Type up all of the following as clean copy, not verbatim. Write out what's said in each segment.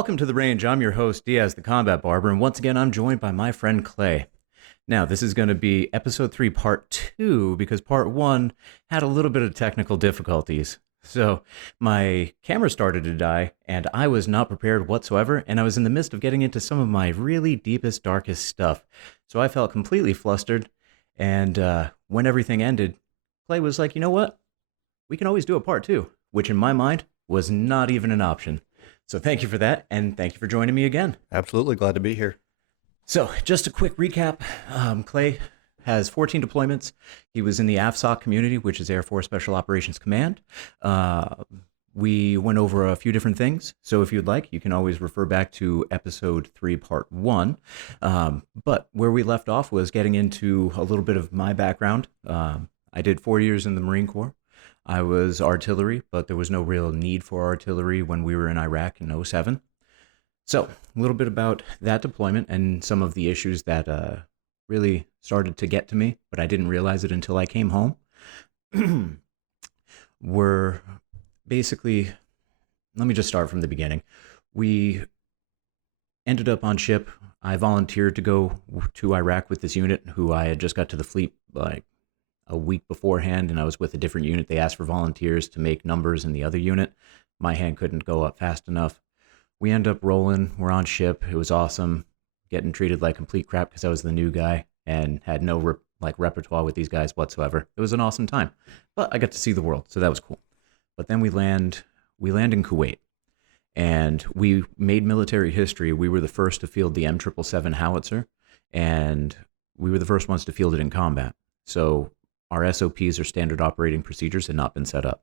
Welcome to The Range. I'm your host, Diaz the Combat Barber, and once again, I'm joined by my friend Clay. Now, this is going to be Episode 3, Part 2, because Part 1 had a little bit of technical difficulties. So, my camera started to die, and I was not prepared whatsoever, and I was in the midst of getting into some of my really deepest, darkest stuff. So I felt completely flustered, and when everything ended, Clay was like, you know what? We can always do a Part 2, which in my mind was not even an option. So thank you for that, and thank you for joining me again. Absolutely glad to be here. So just a quick recap. Clay has 14 deployments. He was in the AFSOC community, which is Air Force Special Operations Command. We went over a few different things. So if you'd like, you can always refer back to Episode 3, Part 1. But where we left off was getting into a little bit of my background. I did 4 years in the Marine Corps. I was artillery, but there was no real need for artillery when we were in Iraq in 2007. So a little bit about that deployment and some of the issues that really started to get to me, but I didn't realize it until I came home. Were basically, let me just start from the beginning. We ended up on ship. I volunteered to go to Iraq with this unit who I had just got to the fleet like a week beforehand, and I was with a different unit. They asked for volunteers to make numbers in the other unit. My hand couldn't go up fast enough. We end up rolling. We're on ship. It was awesome. Getting treated like complete crap because I was the new guy and had no repertoire with these guys whatsoever. It was an awesome time, but I got to see the world, so that was cool. But then we land in Kuwait, and we made military history. We were the first to field the M777 howitzer, and we were the first ones to field it in combat. So our SOPs, or standard operating procedures, had not been set up.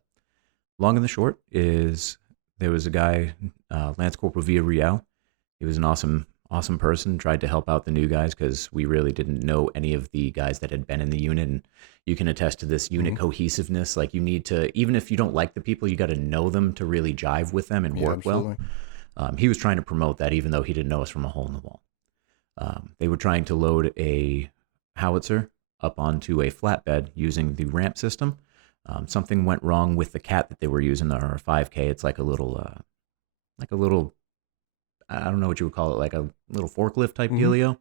Long and the short is there was a guy, Lance Corporal Villarreal. He was an awesome person, tried to help out the new guys because we really didn't know any of the guys that had been in the unit. And you can attest to this unit cohesiveness. Like, you need to, even if you don't like the people, you got to know them to really jive with them and work well. He was trying to promote that even though he didn't know us from a hole in the wall. They were trying to load a howitzer up onto a flatbed using the ramp system. Something went wrong with the cat that they were using, our 5K. It's like a little, I don't know what you would call it, like a little forklift type dealio.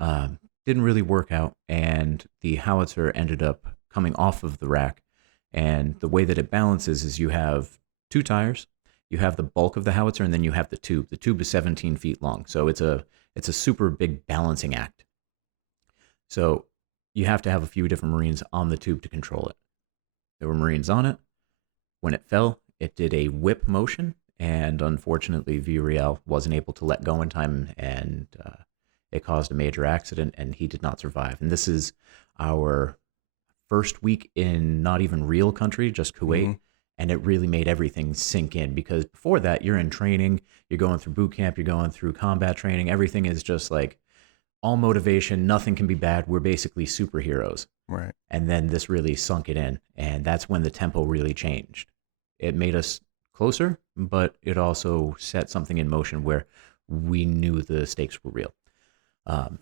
Didn't really work out, and the howitzer ended up coming off of the rack. And the way that it balances is you have two tires, you have the bulk of the howitzer, and then you have the tube. The tube is 17 feet long, so it's a super big balancing act. So you have to have a few different Marines on the tube to control it. There were Marines on it. When it fell, it did a whip motion, and unfortunately, Villarreal wasn't able to let go in time, and it caused a major accident, and he did not survive. And this is our first week in not even real country, just Kuwait, and it really made everything sink in, because before that, you're in training, you're going through boot camp, you're going through combat training, everything is just like all motivation, nothing can be bad, we're basically superheroes. Right. And then this really sunk it in, and that's when the tempo really changed. It made us closer, but it also set something in motion where we knew the stakes were real.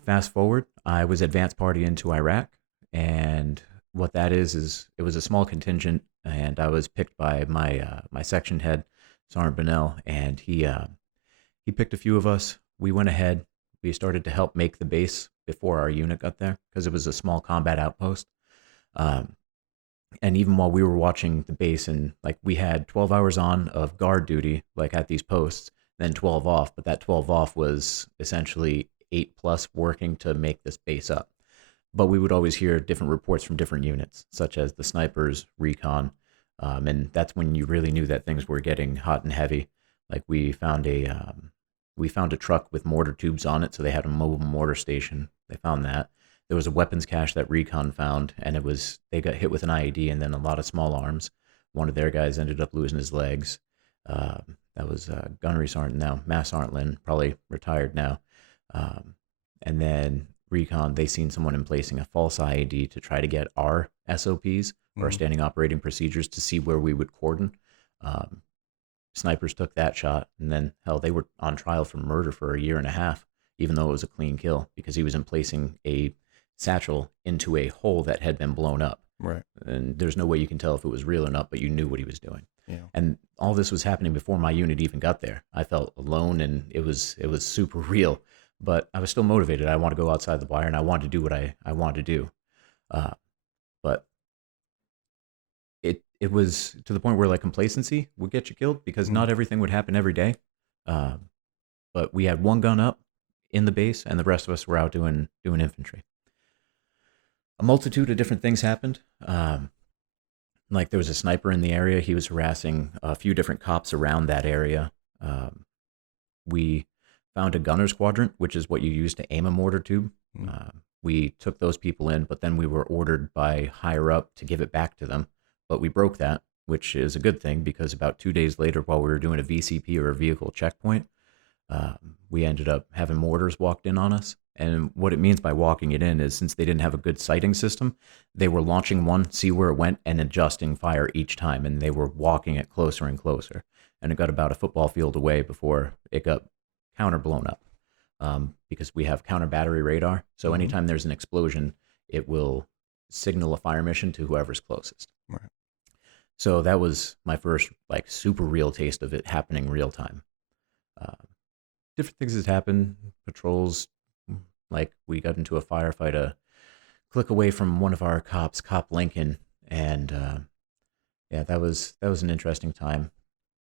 Fast forward, I was advanced party into Iraq, and what that is it was a small contingent, and I was picked by my section head, Sergeant Bonnell, and he picked a few of us. We went ahead. We started to help make the base before our unit got there, because it was a small combat outpost. And even while we were watching the base, and like we had 12 hours on of guard duty, like at these posts, then 12 off, but that 12 off was essentially 8+ working to make this base up. But we would always hear different reports from different units, such as the snipers, recon, and that's when you really knew that things were getting hot and heavy. Like we found a truck with mortar tubes on it, so they had a mobile mortar station. They found that. There was a weapons cache that recon found, and they got hit with an IED and then a lot of small arms. One of their guys ended up losing his legs. That was gunnery sergeant now, Mass Sergeant Lynn, probably retired now. And then recon, they seen someone emplacing a false IED to try to get our SOPs, or standing operating procedures, to see where we would cordon. Snipers took that shot, and then hell, they were on trial for murder for 1.5 years, even though it was a clean kill, because he was emplacing a satchel into a hole that had been blown up. Right. And there's no way you can tell if it was real or not, but you knew what he was doing. Yeah. And all this was happening before my unit even got there. I felt alone, and it was super real. But I was still motivated. I want to go outside the wire, and I wanted to do what I wanted to do. Uh, but it was to the point where like complacency would get you killed because Mhm. not everything would happen every day. Uh, but we had one gun up in the base, and the rest of us were out doing infantry. A multitude of different things happened. Like there was a sniper in the area. He was harassing a few different cops around that area. Um, we found a gunner's quadrant, which is what you use to aim a mortar tube. Mhm. We took those people in, but then we were ordered by higher up to give it back to them. But we broke that, which is a good thing because about 2 days later, while we were doing a VCP or a vehicle checkpoint, we ended up having mortars walked in on us. And what it means by walking it in is since they didn't have a good sighting system, they were launching one, see where it went, and adjusting fire each time. And they were walking it closer and closer. And it got about a football field away before it got counter blown up because we have counter battery radar. So Mhm. anytime there's an explosion, it will signal a fire mission to whoever's closest. Right. So that was my first like super real taste of it happening real time. Uh, Different things has happened. Patrols, like we got into a firefight a click away from one of our cops, Cop Lincoln, and yeah, that was an interesting time.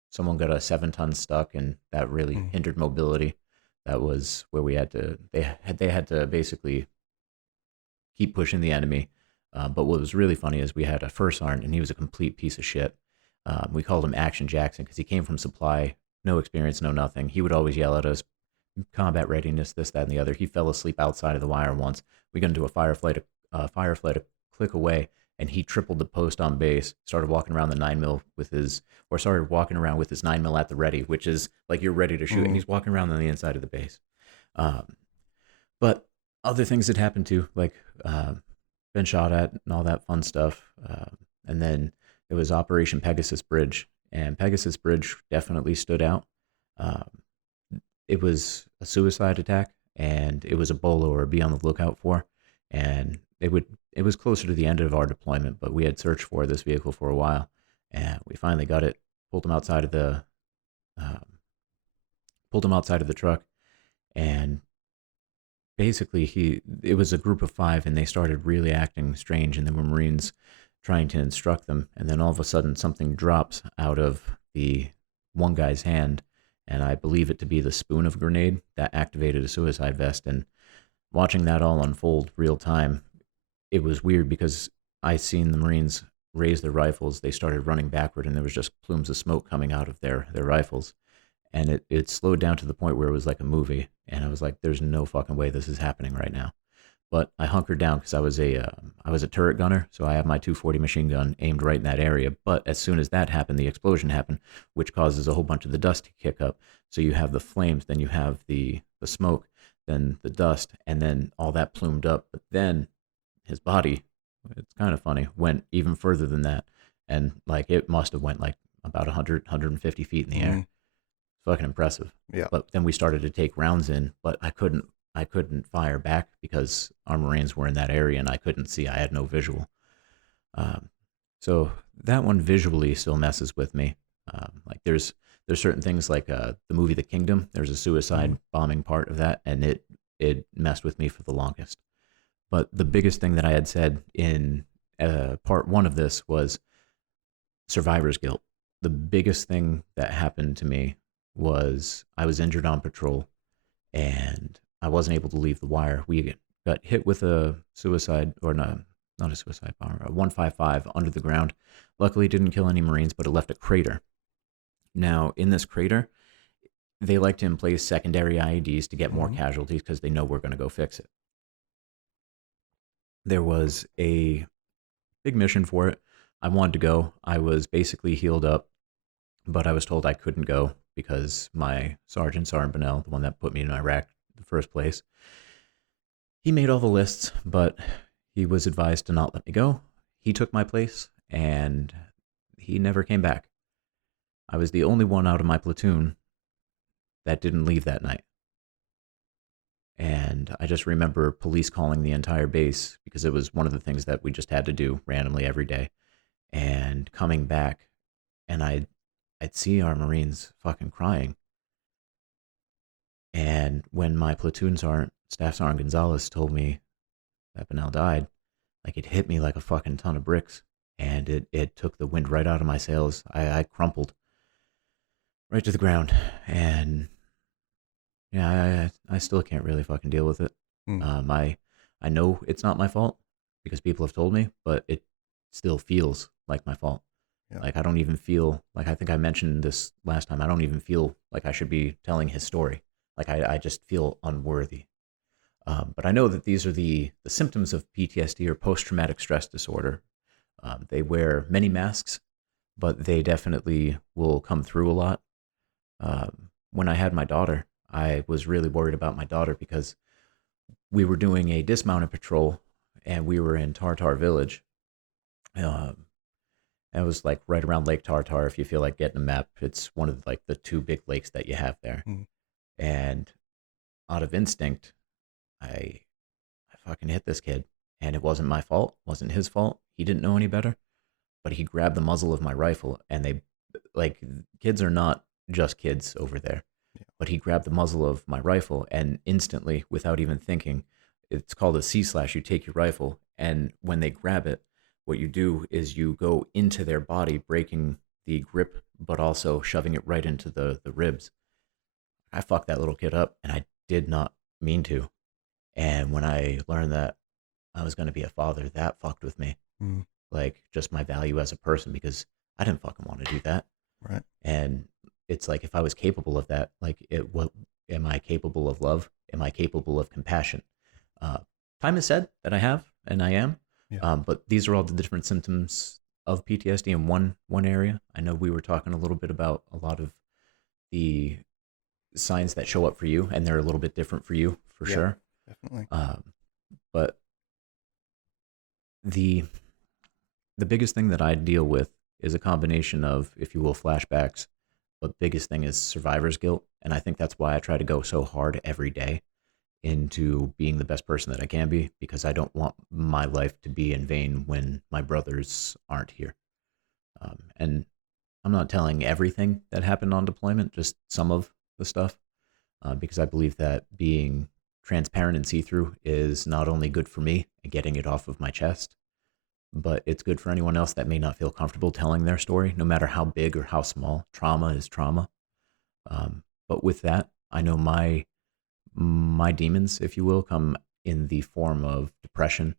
Someone got a 7-ton stuck, and that really Mhm. hindered mobility. That was where we had to they had to basically keep pushing the enemy. But what was really funny is we had a first sergeant, and he was a complete piece of shit. We called him Action Jackson because he came from supply, no experience, no nothing. He would always yell at us, combat readiness, this, that, and the other. He fell asleep outside of the wire once. We got into a firefight a click away, and he tripled the post on base. Started walking around the 9 mil started walking around with his 9 mil at the ready, which is like you're ready to shoot, and Mhm. he's walking around on the inside of the base. Um, but other things that happened too, like been shot at and all that fun stuff. And then it was Operation Pegasus Bridge, and Pegasus Bridge definitely stood out. Um, it was a suicide attack, and it was a bolo or be on the lookout for. And it was closer to the end of our deployment, but we had searched for this vehicle for a while, and we finally got it. Pulled him outside of the um, pulled him outside of the truck, and basically it was a group of five, and they started really acting strange, and there were Marines trying to instruct them, and then all of a sudden something drops out of the one guy's hand, and I believe it to be the spoon of a grenade that activated a suicide vest. And watching that all unfold real time, it was weird because I seen the Marines raise their rifles. They started running backward, and there was just plumes of smoke coming out of their rifles, and it slowed down to the point where it was like a movie, and I was like, there's no fucking way this is happening right now. But I hunkered down because I was a turret gunner, so I have my 240 machine gun aimed right in that area. But as soon as that happened, the explosion happened, which causes a whole bunch of the dust to kick up. So you have the flames, then you have the smoke, then the dust, and then all that plumed up. But then his body, it's kind of funny, went even further than that, and like it must have went like about 100 feet in the air. Mhm. Fucking impressive. Yeah. But then we started to take rounds in, but I couldn't fire back because our Marines were in that area and I couldn't see. I had no visual. Um, so that one visually still messes with me. Like there's certain things like the movie The Kingdom. There's a Mhm. suicide bombing part of that, and it messed with me for the longest. But the biggest thing that I had said in part one of this was survivor's guilt. The biggest thing that happened to me was I was injured on patrol, and I wasn't able to leave the wire. We got hit with a suicide, or no, not a suicide bomber, a 155 under the ground. Luckily, it didn't kill any Marines, but it left a crater. Now, in this crater, they like to emplace secondary IEDs to get more Mhm. casualties because they know we're going to go fix it. There was a big mission for it. I wanted to go. I was basically healed up, but I was told I couldn't go because my Sergeant Bonnell, the one that put me in Iraq in the first place, he made all the lists, but he was advised to not let me go. He took my place, and he never came back. I was the only one out of my platoon that didn't leave that night. And I just remember police calling the entire base because it was one of the things that we just had to do randomly every day. And coming back, and I'd see our Marines fucking crying. And when my platoon sergeant, Staff Sergeant Gonzalez, told me that Benel died, like it hit me like a fucking ton of bricks. And it took the wind right out of my sails. I crumpled right to the ground. And yeah, I still can't really fucking deal with it. I know it's not my fault because people have told me, but it still feels like my fault. Yeah. Like I don't even feel like, I think I mentioned this last time, I don't even feel like I should be telling his story. Like I just feel unworthy. But I know that these are the symptoms of PTSD, or post-traumatic stress disorder. They wear many masks, but they definitely will come through a lot. When I had my daughter, I was really worried about my daughter because we were doing a dismounted patrol and we were in Tartar Village. It was like right around Lake Tartar. If you feel like getting a map, it's one of like the two big lakes that you have there. And out of instinct, I fucking hit this kid, and it wasn't my fault, wasn't his fault. He didn't know any better, but he grabbed the muzzle of my rifle, and they, like, kids are not just kids over there. Yeah. But he grabbed the muzzle of my rifle, and instantly, without even thinking, it's called a C/slash. You take your rifle, and when they grab it, what you do is you go into their body, breaking the grip, but also shoving it right into the ribs. I fucked that little kid up, and I did not mean to. And when I learned that I was going to be a father, that fucked with me. Like, just my value as a person, because I didn't fucking want to do that. Right. And it's like, if I was capable of that, like, what am I capable of love? Am I capable of compassion? Time has said that I have, and I am. Yeah. But these are all the different symptoms of PTSD in one area. I know we were talking a little bit about a lot of the signs that show up for you, and they're a little bit different for you, for sure. Definitely. But the biggest thing that I deal with is a combination of, if you will, flashbacks, but biggest thing is survivor's guilt. And I think that's why I try to go so hard every day into being the best person that I can be, because I don't want my life to be in vain when my brothers aren't here. And I'm not telling everything that happened on deployment, just some of the stuff, because I believe that being transparent and see-through is not only good for me and getting it off of my chest, but it's good for anyone else that may not feel comfortable telling their story, no matter how big or how small. Trauma is trauma. But with that, I know my demons, if you will, come in the form of depression.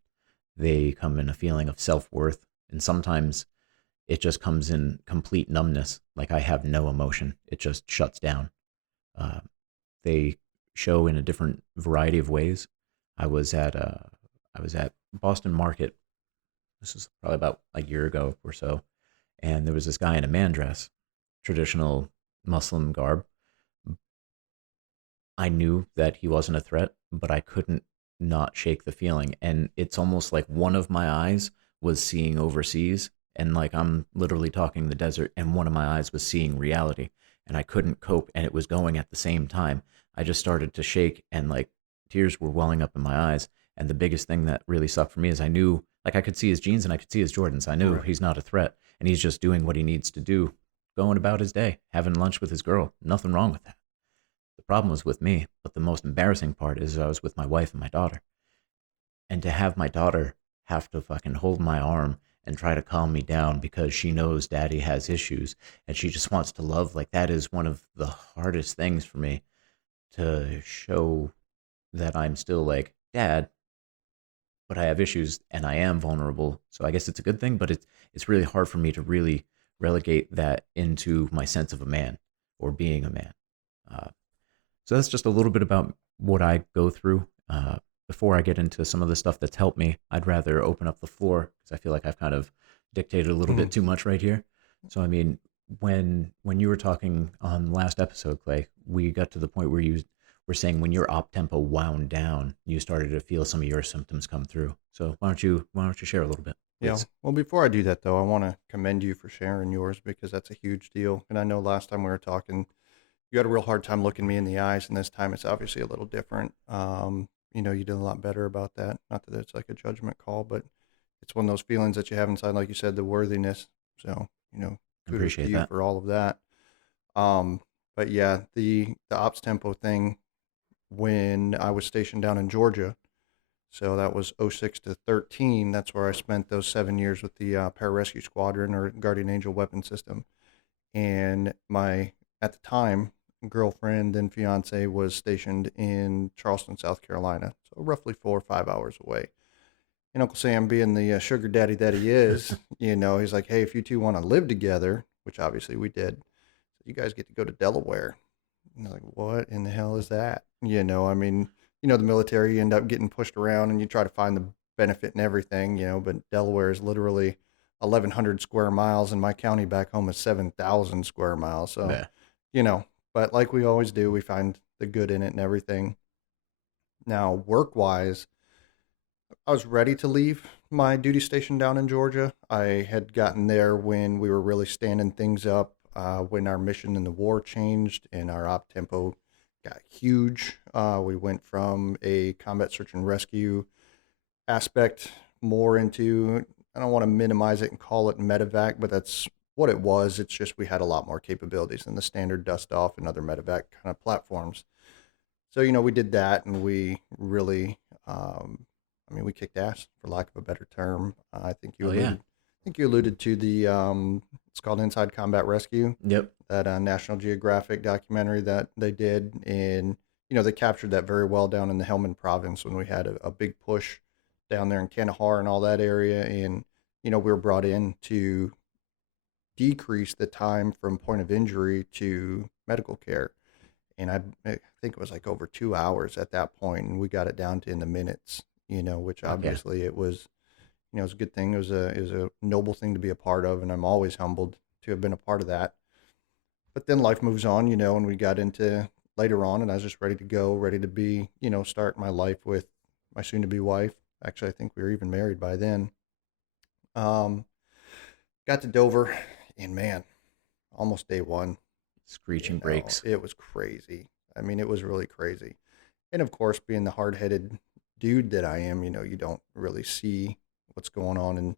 They come in a feeling of self-worth, and sometimes it just comes in complete numbness. Like, I have no emotion. It just shuts down. They show in a different variety of ways. I was at Boston Market. This was probably about a year ago or so, and there was this guy in a man dress, traditional Muslim garb. I knew that he wasn't a threat, but I couldn't not shake the feeling. And it's almost like one of my eyes was seeing overseas, and like I'm literally talking the desert, and one of my eyes was seeing reality, and I couldn't cope, and it was going at the same time. I just started to shake, and like tears were welling up in my eyes. And the biggest thing that really sucked for me is I knew, like, I could see his jeans and I could see his Jordans. I knew he's not a threat, and he's just doing what he needs to do, going about his day, having lunch with his girl. Nothing wrong with that. The problem was with me, but the most embarrassing part is I was with my wife and my daughter. And to have my daughter have to fucking hold my arm and try to calm me down because she knows daddy has issues and she just wants to love, like, that is one of the hardest things for me, to show that I'm still like, dad, but I have issues and I am vulnerable. So I guess it's a good thing, but it's really hard for me to really relegate that into my sense of a man or being a man. So that's just a little bit about what I go through. Before I get into some of the stuff that's helped me, I'd rather open up the floor because I feel like I've kind of dictated a little bit too much right here. So, I mean, when you were talking on last episode, Clay, we got to the point where you were saying when your op tempo wound down, you started to feel some of your symptoms come through. So why don't you share a little bit, please? Yeah. Well, before I do that, though, I want to commend you for sharing yours, because that's a huge deal. And I know last time we were talking, you had a real hard time looking me in the eyes, and this time it's obviously a little different. You did a lot better about that. Not that it's like a judgment call, but it's one of those feelings that you have inside, like you said, the worthiness. So, kudos to Appreciate you that. for all of that. Um, but yeah, the ops tempo thing when I was stationed down in Georgia. So that was '06 to 13. That's where I spent those 7 years with the Pararescue Squadron or Guardian Angel Weapon System. And my, at the time, girlfriend and fiance was stationed in Charleston, South Carolina. So roughly 4 or 5 hours away. And Uncle Sam, being the sugar daddy that he is, he's like, hey, if you two want to live together, which obviously we did, you guys get to go to Delaware. And I'm like, what in the hell is that? The military, you end up getting pushed around and you try to find the benefit in everything, but Delaware is literally 1,100 square miles and my county back home is 7,000 square miles. So, Yeah. you know, but like we always do, we find the good in it and everything. Now, work wise, I was ready to leave my duty station down in Georgia. I had gotten there when we were really standing things up, when our mission in the war changed and our op tempo got huge. We went from a combat search and rescue aspect more into, I don't want to minimize it and call it medevac, but that's what it was. It's just we had a lot more capabilities than the standard dust off and other medevac kind of platforms. So, we did that and we really, we kicked ass for lack of a better term. Oh yeah. I think you alluded to it's called Inside Combat Rescue, Yep. that National Geographic documentary that they did. And, they captured that very well down in the Helmand province when we had a big push down there in Kandahar and all that area. And, we were brought in to decrease the time from point of injury to medical care. And I think it was like over 2 hours at that point, and we got it down to in the minutes. Which Fuck yeah. obviously it was a good thing. It was a noble thing to be a part of, and I'm always humbled to have been a part of that. But then life moves on, and we got into later on, and I was just ready to go, ready to be, start my life with my soon-to-be wife. Actually, I think we were even married by then. Um, got to Dover, and man, almost day one, Screeching brakes. it was crazy. I mean, it was really crazy. And of course, being the hard-headed dude that I am, you don't really see what's going on.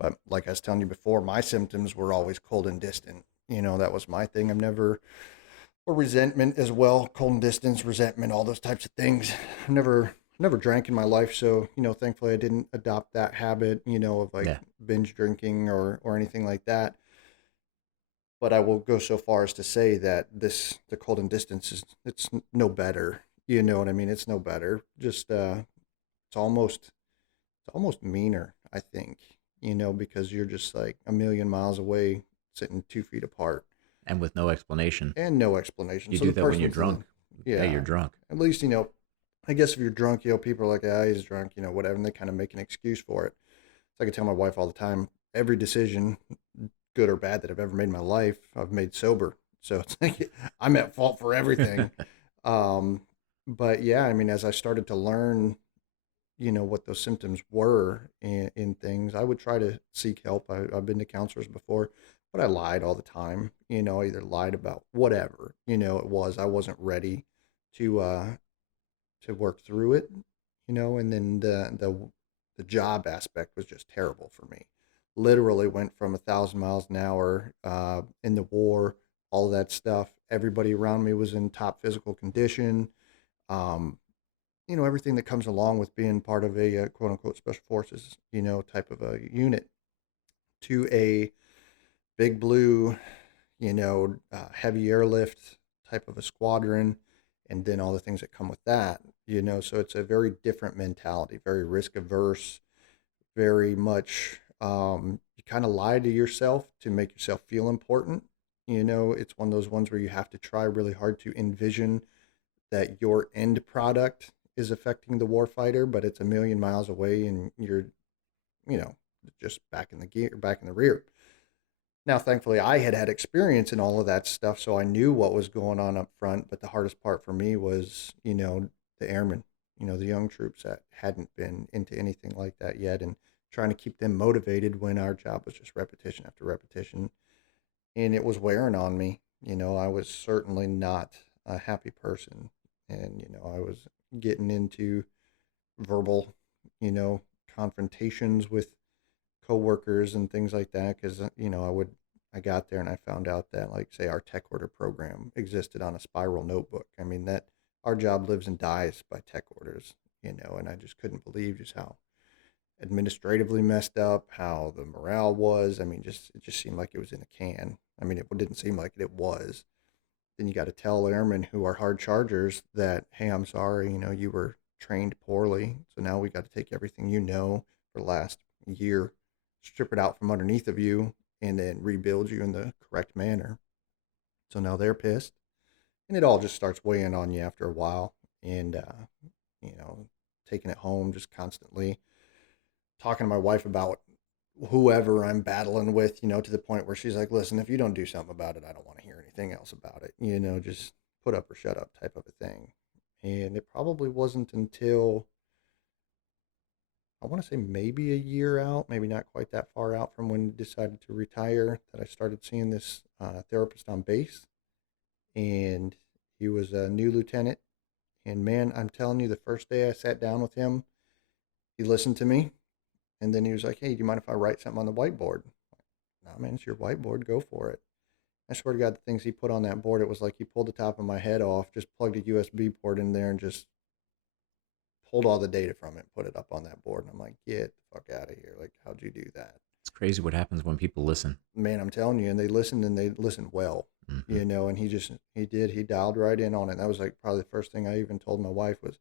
But like I was telling you before, my symptoms were always cold and distant. That was my thing. I'm never, or resentment as well, cold and distance, resentment, all those types of things. I've never drank in my life. So, thankfully I didn't adopt that habit, of like Yeah. binge drinking or anything like that. But I will go so far as to say that the cold and distance it's no better. You know what I mean? It's no better. Just, it's almost meaner, I think, because you're just like a million miles away, sitting 2 feet apart, And with no explanation. and no explanation. You So do the that when you're person's in drunk. the, Hey, you're yeah, drunk. at least, I guess if you're drunk, people are like, ah, he's drunk, whatever, and they kind of make an excuse for it. So I can tell my wife all the time, every decision, good or bad, that I've ever made in my life, I've made sober. So it's like I'm at fault for everything. Um, but yeah, I mean, as I started to learn what those symptoms were in things, I would try to seek help. I've been to counselors before, but I lied all the time. Either lied about whatever it was. I wasn't ready to work through it. And then the job aspect was just terrible for me. Literally went from 1,000 miles an hour in the war, all that stuff. Everybody around me was in top physical condition. Um, everything that comes along with being part of a quote unquote special forces, type of a unit, to a big blue, heavy airlift type of a squadron, and then all the things that come with that, so it's a very different mentality, very risk averse, very much, you kind of lie to yourself to make yourself feel important. It's one of those ones where you have to try really hard to envision that your end product is affecting the warfighter, but it's a million miles away and you're, you know, just back in the gear, back in the rear. Now, thankfully, I had experience in all of that stuff, so I knew what was going on up front. But the hardest part for me was, the airmen, the young troops that hadn't been into anything like that yet, and trying to keep them motivated when our job was just repetition after repetition. And it was wearing on me. I was certainly not a happy person. And, I was getting into verbal, you know, confrontations with coworkers and things like that. Cause, I got there and I found out that, like, say, our tech order program existed on a spiral notebook. I mean, that our job lives and dies by tech orders, and I just couldn't believe just how administratively messed up, how the morale was. I mean, it just seemed like it was in a can. I mean, it didn't seem like it was. Then you got to tell airmen who are hard chargers that, hey, I'm sorry, you were trained poorly. So now we got to take everything for the last year, strip it out from underneath of you, and then rebuild you in the correct manner. So now they're pissed. And it all just starts weighing on you after a while. And, you know, taking it home, just constantly talking to my wife about whoever I'm battling with, to the point where she's like, listen, if you don't do something about it, I don't want to hear anything else about it, just put up or shut up type of a thing. And it probably wasn't until, I want to say, maybe a year out, maybe not quite that far out from when I decided to retire, that I started seeing this therapist on base. And he was a new lieutenant. And man, I'm telling you, the first day I sat down with him, he listened to me. And then he was like, hey, do you mind if I write something on the whiteboard? Nah, man, it's your whiteboard. Go for it. I swear to God, the things he put on that board, it was like he pulled the top of my head off, just plugged a USB port in there and just pulled all the data from it and put it up on that board. And I'm like, get the fuck out of here. Like, how'd you do that? It's crazy what happens when people listen. Man, I'm telling you, and they listened well, and he dialed right in on it. And that was like probably the first thing I even told my wife was,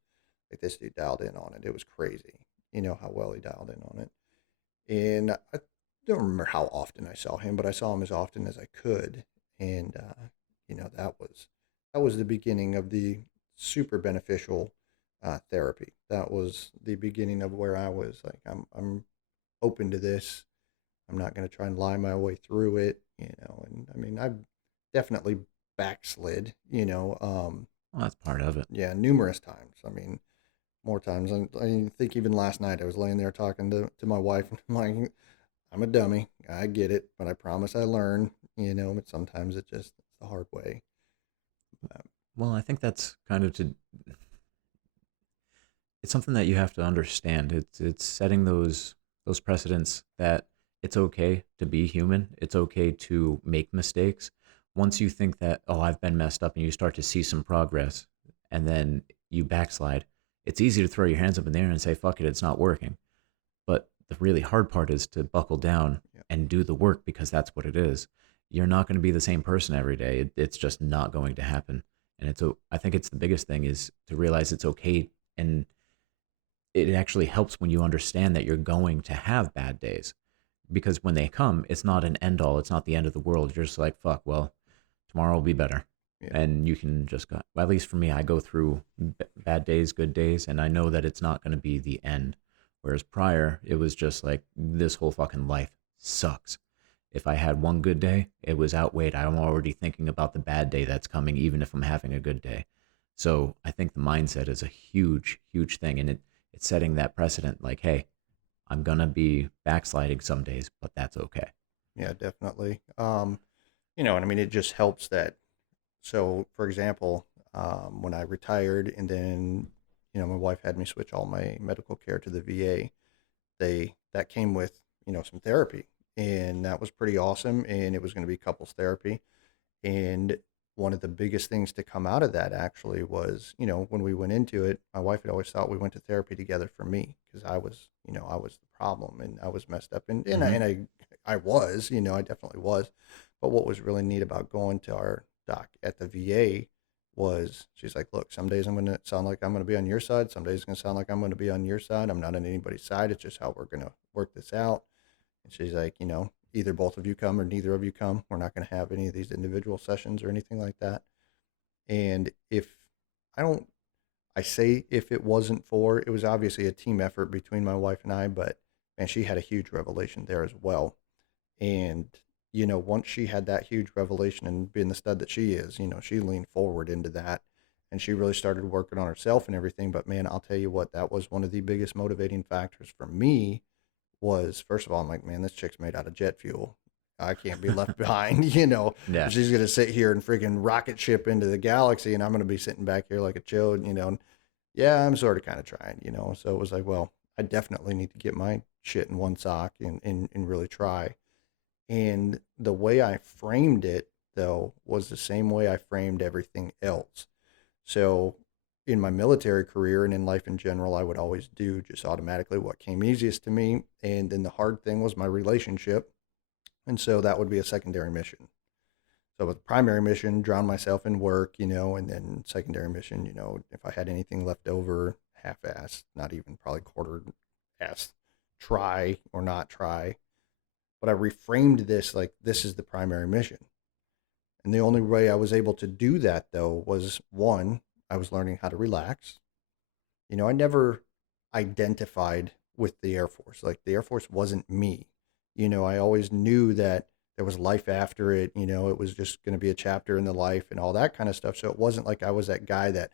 like, this dude dialed in on it. It was crazy, how well he dialed in on it. And I don't remember how often I saw him, but I saw him as often as I could. And, that was the beginning of the super beneficial therapy. That was the beginning of where I was like, I'm open to this. I'm not going to try and lie my way through it, and I mean, I've definitely backslid, Well, that's part of it. yeah, numerous times. I mean, more times. I think even last night I was laying there talking to my wife, and I'm like, I'm a dummy. I get it, but I promise I learn, but sometimes it's the hard way. Well, I think that's kind of it's something that you have to understand. It's setting those precedents that it's okay to be human. It's okay to make mistakes. Once you think that, oh, I've been messed up, and you start to see some progress, and then you backslide, it's easy to throw your hands up in the air and say, fuck it, it's not working. But the really hard part is to buckle down and do the work, because that's what it is. You're not going to be the same person every day. It's just not going to happen. And I think it's the biggest thing is to realize it's okay. And it actually helps when you understand that you're going to have bad days, because when they come, it's not an end all. It's not the end of the world. You're just like, fuck, well, tomorrow will be better. Yeah. And you can just go, well, at least for me, I go through bad days, good days, and I know that it's not going to be the end. Whereas prior, it was just like, this whole fucking life sucks. If I had one good day, it was outweighed. I'm already thinking about the bad day that's coming, even if I'm having a good day. So I think the mindset is a huge, huge thing. And it's setting that precedent like, hey, I'm going to be backsliding some days, but that's okay. Yeah, definitely. And I mean, it just helps that. So, for example, when I retired and then, my wife had me switch all my medical care to the VA, that came with, some therapy, and that was pretty awesome. And it was going to be couples therapy. And one of the biggest things to come out of that actually was, when we went into it, my wife had always thought we went to therapy together for me, because I was the problem and I was messed up, and I was, I definitely was. But what was really neat about going to our doc at the VA was, she's like, look, some days I'm going to sound like I'm going to be on your side. Some days it's going to sound like I'm going to be on your side. I'm not on anybody's side. It's just how we're going to work this out. And she's like, either both of you come or neither of you come. We're not going to have any of these individual sessions or anything like that. And I don't, I say if it wasn't for, it was obviously a team effort between my wife and I, but man, she had a huge revelation there as well. And, once she had that huge revelation and being the stud that she is, she leaned forward into that and she really started working on herself and everything. But man, I'll tell you what, that was one of the biggest motivating factors for me was, first of all, I'm like, man, this chick's made out of jet fuel. I can't be left behind, you know. Yeah. She's going to sit here and freaking rocket ship into the galaxy, and I'm going to be sitting back here like a chode, you know. And yeah, I'm sort of kind of trying, you know. So it was like, well, I definitely need to get my shit in one sock and really try. And the way I framed it, though, was the same way I framed everything else. So in my military career and in life in general, I would always do just automatically what came easiest to me. And then the hard thing was my relationship. And so that would be a secondary mission. So with primary mission, drown myself in work, you know, and then secondary mission, you know, if I had anything left over, half-ass, not even probably quarter-ass, try or not try. But I reframed this like this is the primary mission. And the only way I was able to do that, though, was one, I was learning how to relax. You know, I never identified with the Air Force. Like the Air Force wasn't me. You know, I always knew that there was life after it. You know, it was just going to be a chapter in the life and all that kind of stuff. So it wasn't like I was that guy that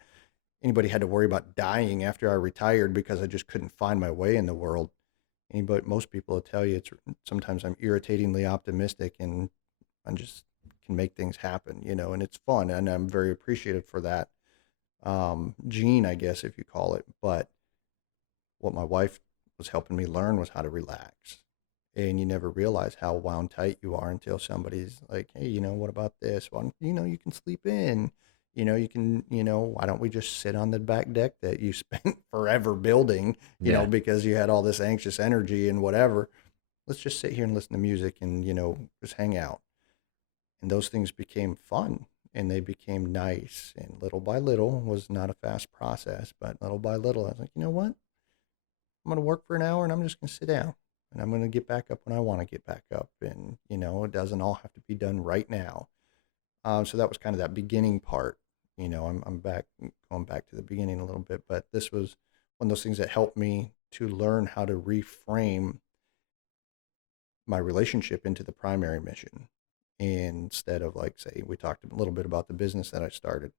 anybody had to worry about dying after I retired because I just couldn't find my way in the world. Most people will tell you sometimes I'm irritatingly optimistic and I just can make things happen, you know, and it's fun. And I'm very appreciative for that gene, I guess, if you call it. But what my wife was helping me learn was how to relax. And you never realize how wound tight you are until somebody's like, hey, you know, what about this? Well, you know, you can sleep in, you know, you can, you know, why don't we just sit on the back deck that you spent forever building, you know, because you had all this anxious energy and whatever. Let's just sit here and listen to music and, you know, just hang out. And those things became fun and they became nice. And little by little was not a fast process, but little by little, I was like, you know what? I'm going to work for an hour and I'm just going to sit down. And I'm going to get back up when I want to get back up. And, you know, it doesn't all have to be done right now. So that was kind of that beginning part. You know, I'm going back to the beginning a little bit, but this was one of those things that helped me to learn how to reframe my relationship into the primary mission. Instead of like, say, we talked a little bit about the business that I started.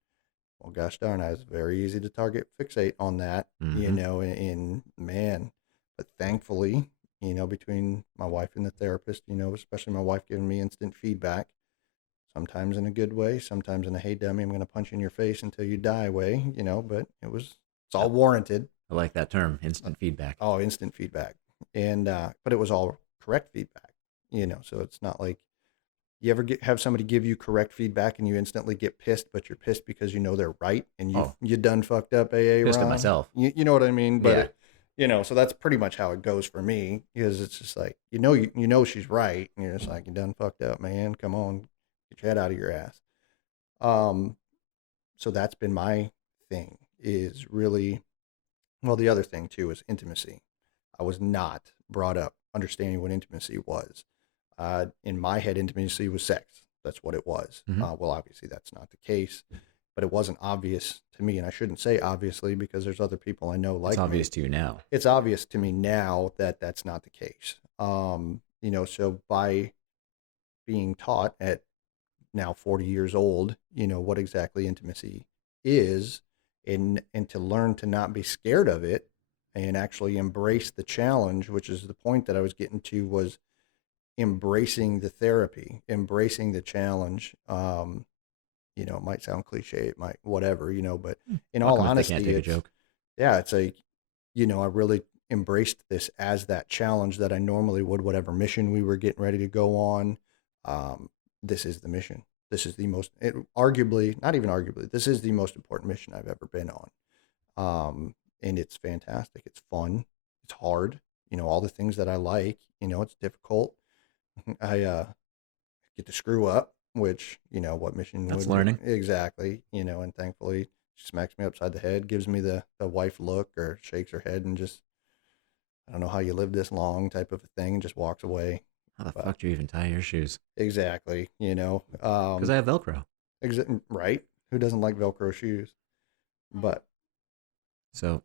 Well, gosh darn, I was very easy to target fixate on that, you know, and man, but thankfully, you know, between my wife and the therapist, you know, especially my wife giving me instant feedback, sometimes in a good way, sometimes in a, hey, dummy, I'm going to punch you in your face until you die way, you know, but it's all warranted. I like that term, instant feedback. Oh, instant feedback. And, but it was all correct feedback, you know, so it's not like you ever have somebody give you correct feedback and you instantly get pissed, but you're pissed because you know they're right and you done fucked up, AA, pissed Ron. at myself. You know what I mean? But you know, so that's pretty much how it goes for me, because it's just like, you know she's right, and you're just like, you done fucked up, man. Come on, get your head out of your ass. So that's been my thing, is really, well, the other thing too is intimacy. I was not brought up understanding what intimacy was. In my head, intimacy was sex. That's what it was. Well, obviously that's not the case, but it wasn't obvious to me. And I shouldn't say obviously, because there's other people I know like me. It's obvious to you now. It's obvious to me now that that's not the case. You know, so by being taught at now 40 years old, you know, what exactly intimacy is, and to learn to not be scared of it and actually embrace the challenge, which is the point that I was getting to, was embracing the therapy, embracing the challenge. You know, it might sound cliche, it might whatever, you know, but in all honesty, can't take a joke. Yeah, it's like, you know, I really embraced this as that challenge that I normally would, whatever mission we were getting ready to go on. This is the mission. This is the most, arguably, not even arguably, this is the most important mission I've ever been on. And it's fantastic. It's fun. It's hard. You know, all the things that I like, you know, it's difficult. I get to screw up, which, you know, what mission that's would learning. Exactly, you know, and thankfully she smacks me upside the head, gives me the wife look, or shakes her head and just, I don't know how you live this long type of a thing, and just walks away. How the fuck do you even tie your shoes? Exactly, you know. Because I have Velcro. Right? Who doesn't like Velcro shoes? But. So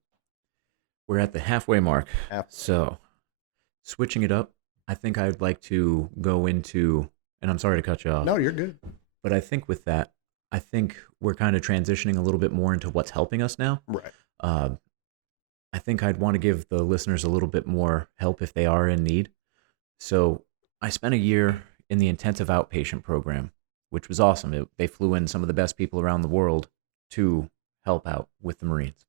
we're at the halfway mark. So switching it up, I think I'd like to go into, and I'm sorry to cut you off. No, you're good. But I think with that, I think we're kind of transitioning a little bit more into what's helping us now. Right. I think I'd want to give the listeners a little bit more help if they are in need. So I spent a year in the intensive outpatient program, which was awesome. They flew in some of the best people around the world to help out with the Marines.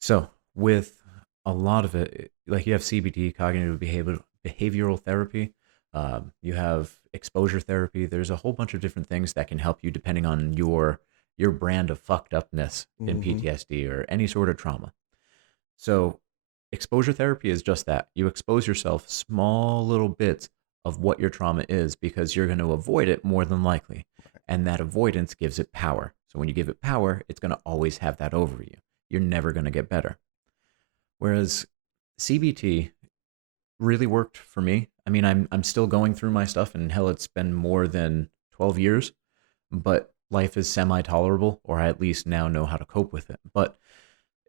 So with a lot of it, like you have CBT, cognitive behavioral therapy, you have exposure therapy. There's a whole bunch of different things that can help you depending on your brand of fucked upness in PTSD or any sort of trauma. So exposure therapy is just that. You expose yourself small little bits of what your trauma is because you're going to avoid it more than likely. And that avoidance gives it power. So when you give it power, it's going to always have that over you. You're never going to get better. Whereas CBT really worked for me. I mean, I'm still going through my stuff, and hell, it's been more than 12 years, but life is semi-tolerable, or I at least now know how to cope with it. But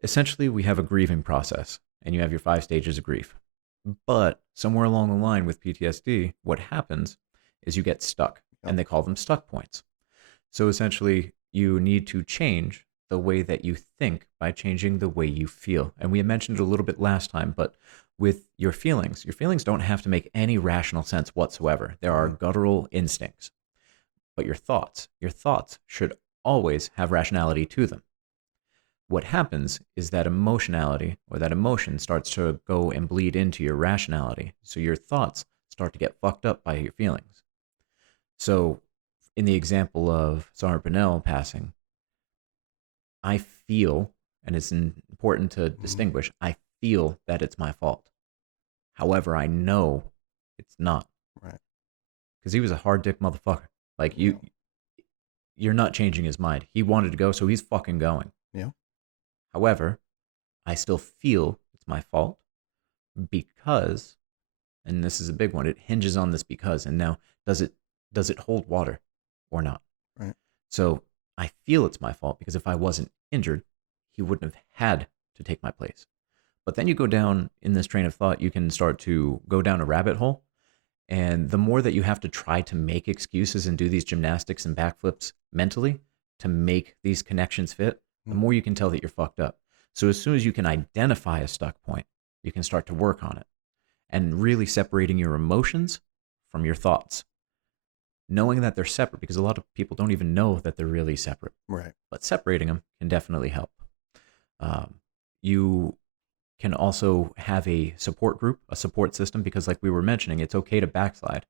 essentially, we have a grieving process, and you have your 5 stages of grief. But somewhere along the line with PTSD, what happens is you get stuck, and they call them stuck points. So essentially, you need to change the way that you think by changing the way you feel. And we had mentioned it a little bit last time, but with your feelings don't have to make any rational sense whatsoever. There are guttural instincts. But your thoughts should always have rationality to them. What happens is that emotionality or that emotion starts to go and bleed into your rationality. So your thoughts start to get fucked up by your feelings. So in the example of Sergeant Burnell passing, I feel, and it's important to distinguish, I feel that it's my fault. However, I know it's not. Right. Because he was a hard dick motherfucker. Like you're not changing his mind. He wanted to go, so he's fucking going. Yeah. However, I still feel it's my fault because, and this is a big one, it hinges on this because, and now does it hold water or not? Right. So I feel it's my fault because if I wasn't injured, he wouldn't have had to take my place. But then you go down in this train of thought, you can start to go down a rabbit hole. And the more that you have to try to make excuses and do these gymnastics and backflips mentally to make these connections fit, the more you can tell that you're fucked up. So as soon as you can identify a stuck point, you can start to work on it. And really separating your emotions from your thoughts. Knowing that they're separate, because a lot of people don't even know that they're really separate. Right. But separating them can definitely help. You can also have a support group, a support system, because like we were mentioning, it's okay to backslide.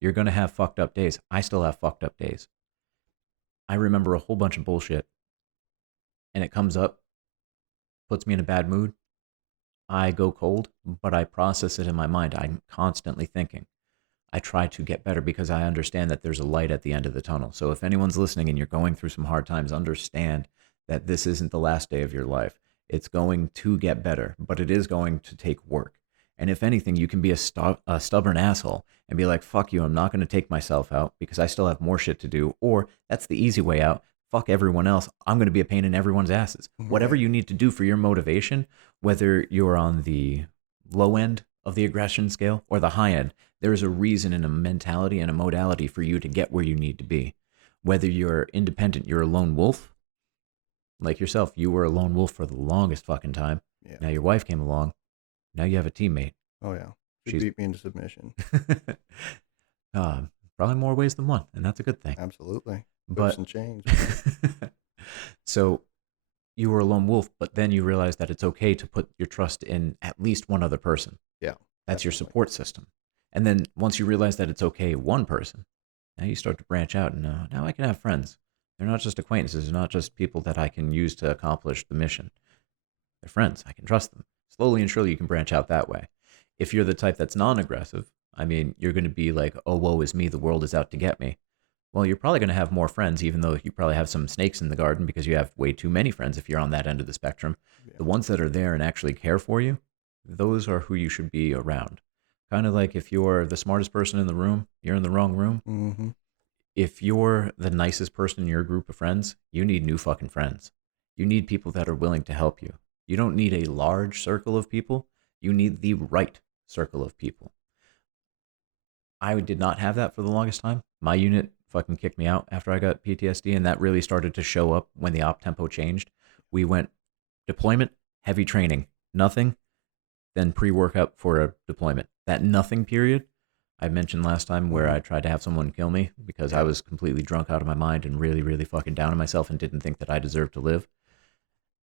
You're going to have fucked up days. I still have fucked up days. I remember a whole bunch of bullshit and it comes up, puts me in a bad mood. I go cold, but I process it in my mind. I'm constantly thinking. I try to get better because I understand that there's a light at the end of the tunnel. So if anyone's listening and you're going through some hard times, understand that this isn't the last day of your life. It's going to get better, but it is going to take work. And if anything, you can be a stubborn asshole and be like, fuck you, I'm not going to take myself out because I still have more shit to do. Or that's the easy way out. Fuck everyone else. I'm going to be a pain in everyone's asses. Whatever you need to do for your motivation, whether you're on the low end of the aggression scale or the high end, there is a reason and a mentality and a modality for you to get where you need to be. Whether you're independent, you're a lone wolf. Like yourself, you were a lone wolf for the longest fucking time. Yeah. Now your wife came along. Now you have a teammate. Oh, yeah. She beat me into submission. Probably more ways than one, and that's a good thing. Absolutely. But and change. So you were a lone wolf, but then you realized that it's okay to put your trust in at least one other person. Yeah. That's your support system. And then once you realize that it's okay, one person, now you start to branch out, and now I can have friends. They're not just acquaintances. They're not just people that I can use to accomplish the mission. They're friends. I can trust them. Slowly and surely you can branch out that way. If you're the type that's non-aggressive, I mean, you're going to be like, oh, woe is me. The world is out to get me. Well, you're probably going to have more friends, even though you probably have some snakes in the garden because you have way too many friends if you're on that end of the spectrum. Yeah. The ones that are there and actually care for you, those are who you should be around. Kind of like if you're the smartest person in the room, you're in the wrong room. Mm-hmm. If you're the nicest person in your group of friends, you need new fucking friends. You need people that are willing to help you. You don't need a large circle of people. You need the right circle of people. I did not have that for the longest time. My unit fucking kicked me out after I got PTSD, and that really started to show up when the op tempo changed. We went deployment, heavy training, nothing, then pre-workout for a deployment. That nothing period I mentioned last time where I tried to have someone kill me because I Yeah. was completely drunk out of my mind and really, really fucking down on myself and didn't think that I deserved to live.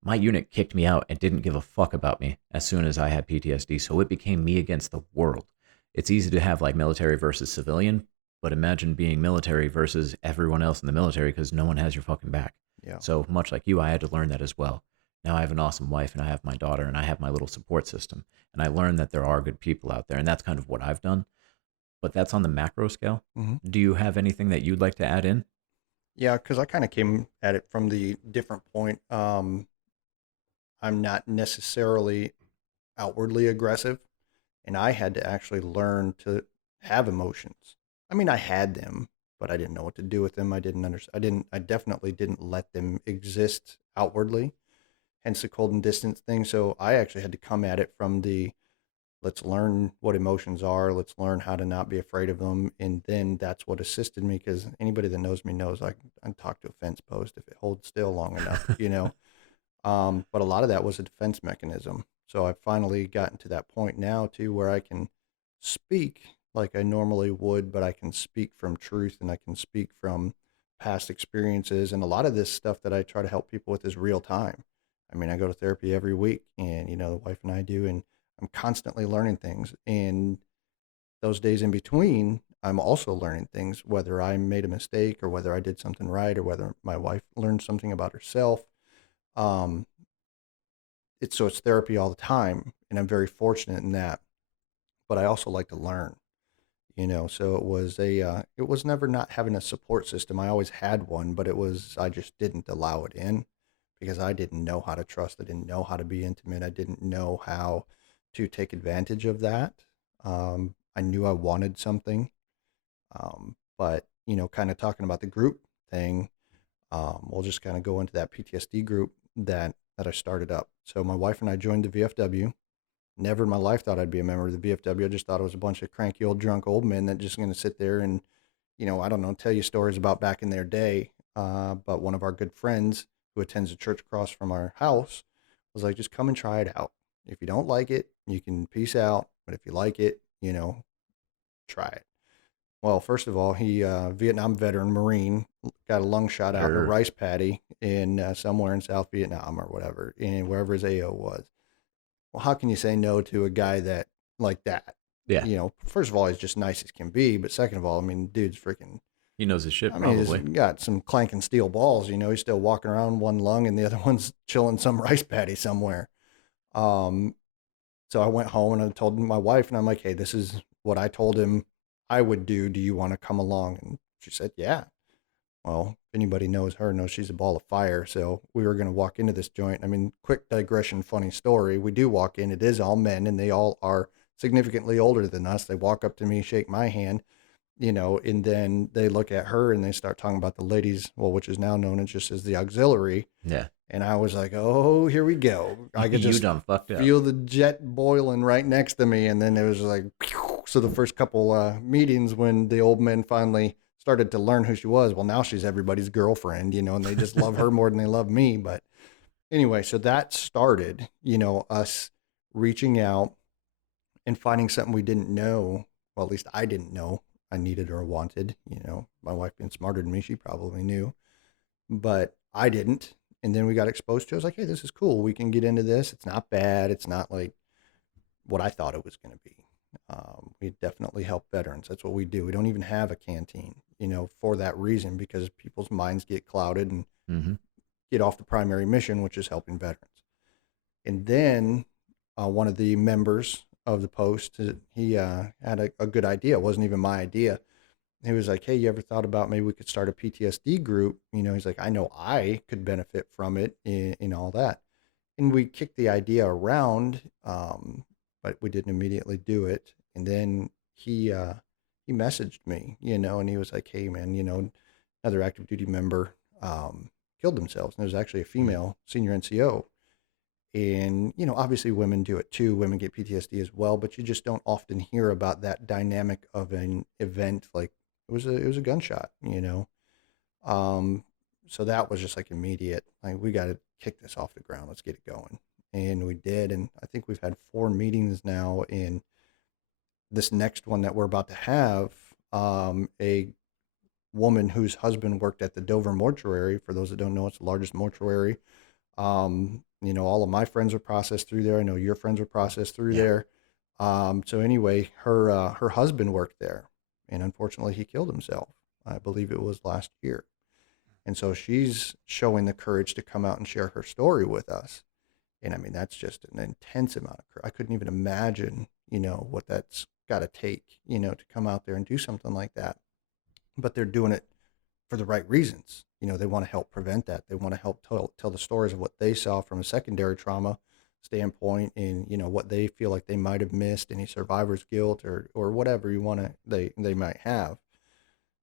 My unit kicked me out and didn't give a fuck about me as soon as I had PTSD. So it became me against the world. It's easy to have like military versus civilian, but imagine being military versus everyone else in the military because no one has your fucking back. Yeah. So much like you, I had to learn that as well. Now I have an awesome wife and I have my daughter and I have my little support system. And I learned that there are good people out there. And that's kind of what I've done. But that's on the macro scale. Hmm. Do you have anything that you'd like to add in? Yeah, because I kind of came at it from the different point. I'm not necessarily outwardly aggressive, and I had to actually learn to have emotions. I mean, I had them, but I didn't know what to do with them. I didn't understand. I definitely didn't let them exist outwardly, hence the cold and distant thing. So I actually had to come at it from the let's learn what emotions are. Let's learn how to not be afraid of them. And then that's what assisted me because anybody that knows me knows I can talk to a fence post if it holds still long enough, you know. But a lot of that was a defense mechanism. So I've finally gotten to that point now too where I can speak like I normally would, but I can speak from truth and I can speak from past experiences. And a lot of this stuff that I try to help people with is real time. I mean, I go to therapy every week and, the wife and I do, and I'm constantly learning things. And those days in between, I'm also learning things, whether I made a mistake or whether I did something right or whether my wife learned something about herself. Um, it's therapy all the time, and I'm very fortunate in that. But I also like to learn, So it was never not having a support system. I always had one, but I just didn't allow it in because I didn't know how to trust. I didn't know how to be intimate. I didn't know how to take advantage of that. I knew I wanted something, but kind of talking about the group thing. We'll just kind of go into that PTSD group that I started up. So my wife and I joined the VFW. Never in my life thought I'd be a member of the VFW. I just thought it was a bunch of cranky old drunk old men that just going to sit there and, I don't know, tell you stories about back in their day. But one of our good friends who attends a church across from our house was like, just come and try it out. If you don't like it, you can peace out. But if you like it, try it. Well, first of all, he Vietnam veteran Marine, got a lung shot out in a Sure. rice paddy in somewhere in South Vietnam or whatever, and wherever his AO was. Well, how can you say no to a guy that like that? Yeah. First of all, he's just nice as can be, but second of all, I mean, dude's freaking. He knows his shit, I mean, he's probably. got some clanking steel balls. He's still walking around one lung and the other one's chilling some rice paddy somewhere. Um, so I went home and I told my wife, and I'm like, hey, this is what I told him I would do. Do you want to come along? And she said, yeah. Well, if anybody knows her, knows she's a ball of fire. So we were going to walk into this joint. I mean, quick digression, funny story. We do walk in. It is all men, and they all are significantly older than us. They walk up to me, shake my hand, and then they look at her and they start talking about the ladies, well, which is now known as just as the auxiliary. Yeah. And I was like, oh, here we go. I could You just done fucked up. feel the jet boiling right next to me. And then it was like, pew. So the first couple meetings when the old men finally started to learn who she was, well, now she's everybody's girlfriend, and they just love her more than they love me. But anyway, so that started, us reaching out and finding something we didn't know. Well, at least I didn't know I needed or wanted. My wife being smarter than me, she probably knew, but I didn't. And then we got exposed to it. I was like, hey, this is cool. We can get into this. It's not bad. It's not like what I thought it was going to be. We definitely help veterans. That's what we do. We don't even have a canteen, for that reason, because people's minds get clouded and Mm-hmm. get off the primary mission, which is helping veterans. And then one of the members of the post, he had a good idea. It wasn't even my idea. He was like, hey, you ever thought about maybe we could start a PTSD group? He's like, I know I could benefit from it in all that. And we kicked the idea around, but we didn't immediately do it. And then he messaged me, and he was like, hey, man, another active duty member killed themselves. And it was actually a female senior NCO. And, obviously women do it too. Women get PTSD as well, but you just don't often hear about that dynamic of an event. Like it was a gunshot, Um, so that was just like immediate. Like we got to kick this off the ground. Let's get it going. And we did. And I think we've had 4 meetings now, and this next one that we're about to have, a woman whose husband worked at the Dover mortuary. For those that don't know, it's the largest mortuary. All of my friends are processed through there. I know your friends are processed through there. So anyway, her husband worked there, and unfortunately he killed himself. I believe it was last year. And so she's showing the courage to come out and share her story with us. And I mean, that's just an intense amount of courage. I couldn't even imagine, what that's got to take, to come out there and do something like that. But they're doing it for the right reasons. They want to help prevent that. They want to help tell the stories of what they saw from a secondary trauma standpoint, and what they feel like they might have missed, any survivor's guilt or whatever they might have.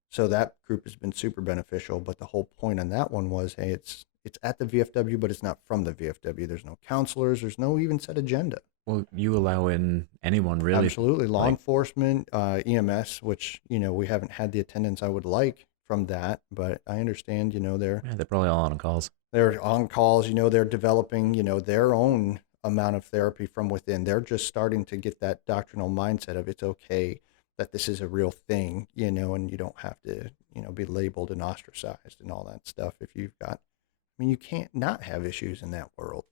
So that group has been super beneficial. But the whole point on that one was, hey, it's at the VFW, but it's not from the VFW. There's no counselors. There's no even set agenda. Well, you allow in anyone, really. Absolutely. Law enforcement, EMS, which, we haven't had the attendance I would like from that, but I understand, they're probably all on calls. They're on calls, they're developing, their own amount of therapy from within. They're just starting to get that doctrinal mindset of it's okay that this is a real thing, and you don't have to, be labeled and ostracized and all that stuff. If you've got, you can't not have issues in that world,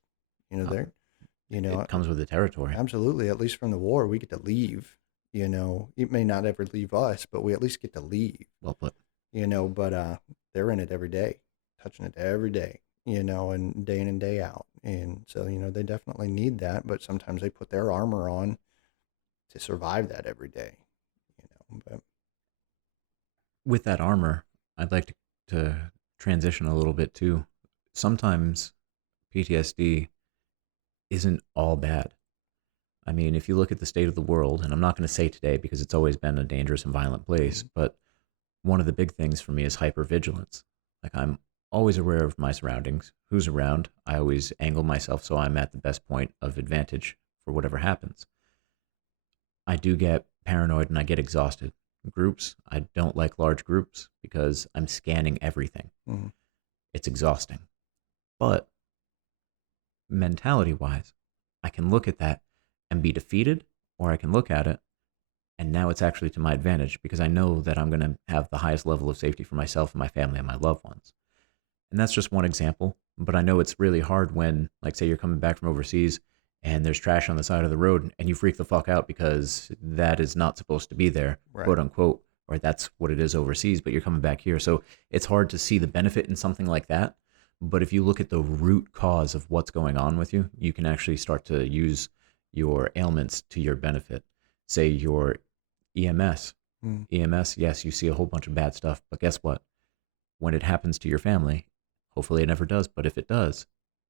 it comes with the territory. Absolutely. At least from the war, we get to leave, it may not ever leave us, but we at least get to leave. Well put. But they're in it every day, touching it every day, and day in and day out. And so, they definitely need that, but sometimes they put their armor on to survive that every day, but. With that armor, I'd like to transition a little bit too. Sometimes PTSD isn't all bad. I mean, if you look at the state of the world, and I'm not going to say today because it's always been a dangerous and violent place, but one of the big things for me is hypervigilance. Like, I'm always aware of my surroundings, who's around. I always angle myself so I'm at the best point of advantage for whatever happens. I do get paranoid and I get exhausted. Groups, I don't like large groups because I'm scanning everything. Mm-hmm. It's exhausting. But mentality-wise, I can look at that and be defeated, or I can look at it and now it's actually to my advantage because I know that I'm going to have the highest level of safety for myself and my family and my loved ones. And that's just one example, but I know it's really hard when, like, say you're coming back from overseas and there's trash on the side of the road and you freak the fuck out because that is not supposed to be there, right, quote unquote, or that's what it is overseas, but you're coming back here. So it's hard to see the benefit in something like that. But if you look at the root cause of what's going on with you, you can actually start to use your ailments to your benefit. Say your EMS. EMS, yes, you see a whole bunch of bad stuff, but guess what? When it happens to your family, hopefully it never does, but if it does,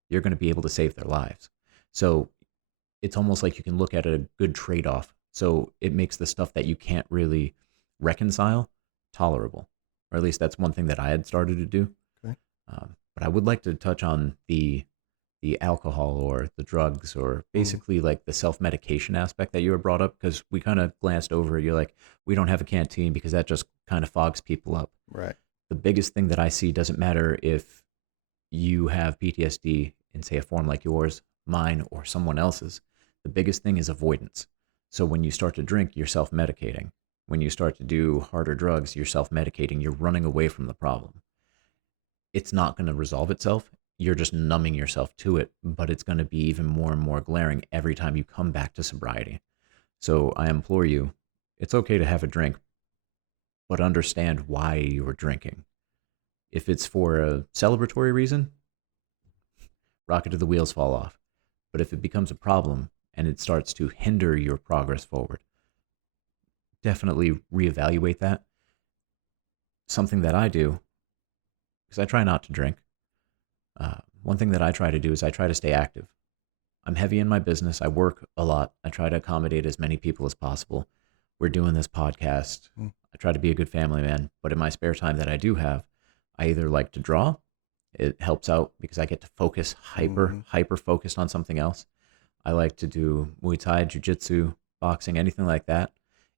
you're going to be able to save their lives. So it's almost like you can look at it a good trade-off. So it makes the stuff that you can't really reconcile tolerable, or at least that's one thing that I had started to do. Okay. But I would like to touch on the alcohol or the drugs, or basically like the self-medication aspect that you were brought up, because we kind of glanced over it. You're like, we don't have a canteen because that just kind of fogs people up. Right. The biggest thing that I see, doesn't matter if you have PTSD in, say, a form like yours, mine, or someone else's, the biggest thing is avoidance. So when you start to drink, you're self-medicating. When you start to do harder drugs, you're self-medicating. You're running away from the problem. It's not going to resolve itself. You're just numbing yourself to it, but it's going to be even more and more glaring every time you come back to sobriety. So I implore you, it's okay to have a drink, but understand why you're drinking. If it's for a celebratory reason, rocket to the wheels fall off. But if it becomes a problem and it starts to hinder your progress forward, definitely reevaluate that. Something that I do, because I try not to drink, one thing that I try to do is I try to stay active. I'm heavy in my business. I work a lot. I try to accommodate as many people as possible. We're doing this podcast. I try to be a good family man, but in my spare time that I do have, I either like to draw. It helps out because I get to focus hyper focused on something else. I like to do Muay Thai, Jiu-Jitsu, boxing, anything like that.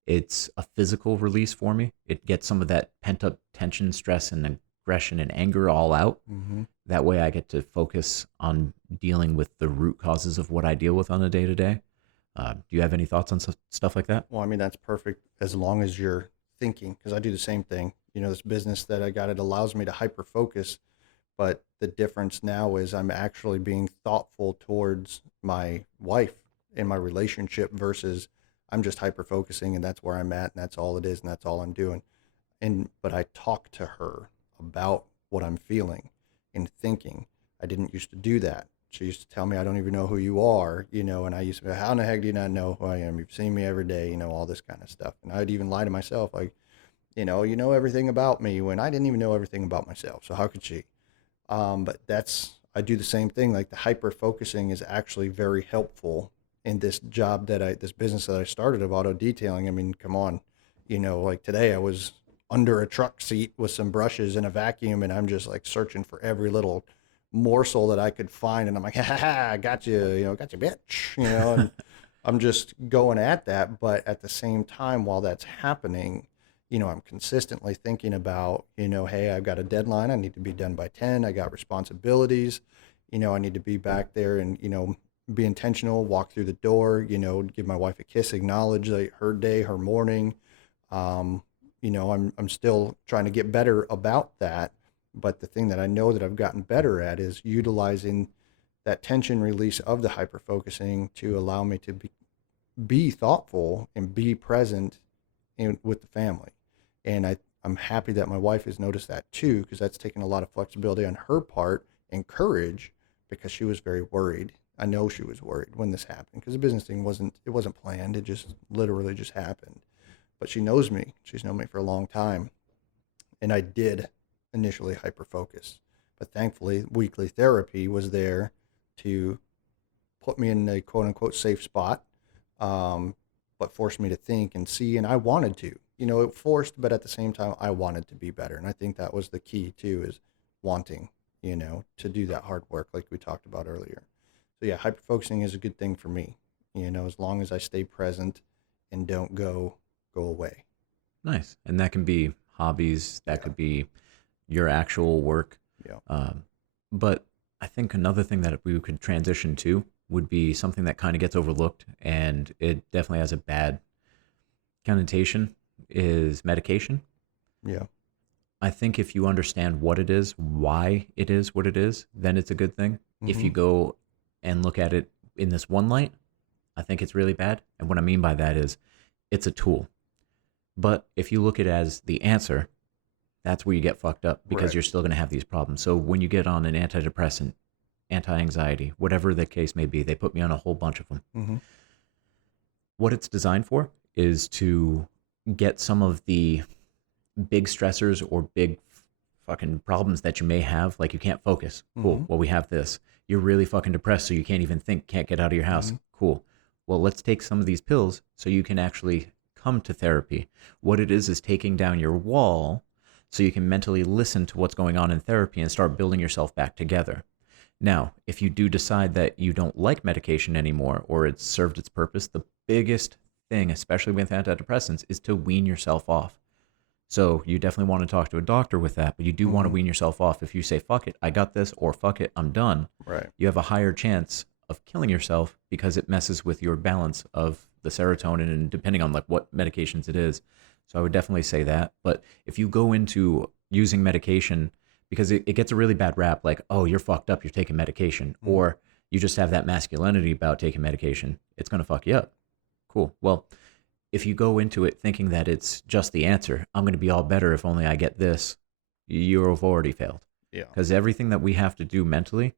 It's a physical release for me. It gets some of that pent up tension, stress, and aggression and anger all out. That way I get to focus on dealing with the root causes of what I deal with on a day-to-day. Do you have any thoughts on stuff like that? Well, I mean, that's perfect as long as you're thinking, because I do the same thing. This business that I got, it allows me to hyper focus, but the difference now is I'm actually being thoughtful towards my wife and my relationship versus I'm just hyper focusing and that's where I'm at and that's all it is and that's all I'm doing. But I talk to her about what I'm feeling and thinking. I didn't used to do that. She used to tell me, I don't even know who you are, and I used to be, how in the heck do you not know who I am? You've seen me every day, all this kind of stuff. And I'd even lie to myself, like, you know everything about me when I didn't even know everything about myself. So how could she? But I do the same thing. Like the hyper focusing is actually very helpful in this this business that I started of auto detailing. I mean, come on, like today I was under a truck seat with some brushes and a vacuum, and I'm just like searching for every little morsel that I could find. And I'm like, ha ha, I got you, got you, bitch, and I'm just going at that. But at the same time, while that's happening, I'm consistently thinking about, hey, I've got a deadline. I need to be done by 10. I got responsibilities. I need to be back there and, be intentional, walk through the door, give my wife a kiss, acknowledge like, her day, her morning. I'm still trying to get better about that. But the thing that I know that I've gotten better at is utilizing that tension release of the hyper focusing to allow me to be thoughtful and be present with the family. And I'm happy that my wife has noticed that too, because that's taken a lot of flexibility on her part and courage, because she was very worried. I know she was worried when this happened, because the business thing wasn't planned. It just literally just happened. But she knows me. She's known me for a long time. And I did initially hyper focus. But thankfully, weekly therapy was there to put me in a quote unquote safe spot, but forced me to think and see. And I wanted to. It forced, but at the same time, I wanted to be better. And I think that was the key too, is wanting, to do that hard work like we talked about earlier. So yeah, hyper-focusing is a good thing for me, as long as I stay present and don't go away. Nice. And that can be hobbies. That could be your actual work. Yeah. But I think another thing that we could transition to would be something that kind of gets overlooked, and it definitely has a bad connotation, is medication. Yeah. I think if you understand what it is, why it is what it is, then it's a good thing. Mm-hmm. If you go and look at it in this one light, I think it's really bad. And what I mean by that is it's a tool. But if you look at it as the answer, that's where you get fucked up, because you're still going to have these problems. So when you get on an antidepressant, anti-anxiety, whatever the case may be, they put me on a whole bunch of them. Mm-hmm. What it's designed for is to get some of the big stressors or big fucking problems that you may have, like you can't focus. Cool. Mm-hmm. Well, we have this. You're really fucking depressed, so you can't even think, can't get out of your house. Mm-hmm. Cool. Well, let's take some of these pills so you can actually come to therapy. What it is taking down your wall so you can mentally listen to what's going on in therapy and start building yourself back together. Now, if you do decide that you don't like medication anymore, or it's served its purpose, the biggest thing, especially with antidepressants, is to wean yourself off. So you definitely want to talk to a doctor with that, but you do want to wean yourself off. If you say, fuck it, I got this, or fuck it, I'm done, right, you have a higher chance of killing yourself, because it messes with your balance of the serotonin, and depending on like what medications it is. So I would definitely say that. But if you go into using medication, because it gets a really bad rap, like, oh, you're fucked up, you're taking medication, or you just have that masculinity about taking medication, it's going to fuck you up. Cool. Well, if you go into it thinking that it's just the answer, I'm going to be all better if only I get this, you've already failed. Yeah. Because everything that we have to do mentally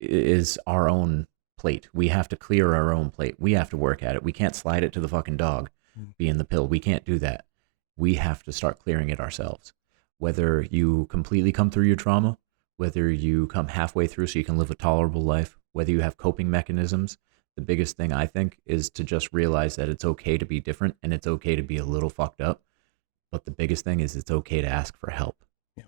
is our own plate. We have to clear our own plate. We have to work at it. We can't slide it to the fucking dog being the pill. We can't do that. We have to start clearing it ourselves. Whether you completely come through your trauma, whether you come halfway through so you can live a tolerable life, whether you have coping mechanisms, the biggest thing I think is to just realize that it's okay to be different, and it's okay to be a little fucked up. But the biggest thing is it's okay to ask for help. Yeah.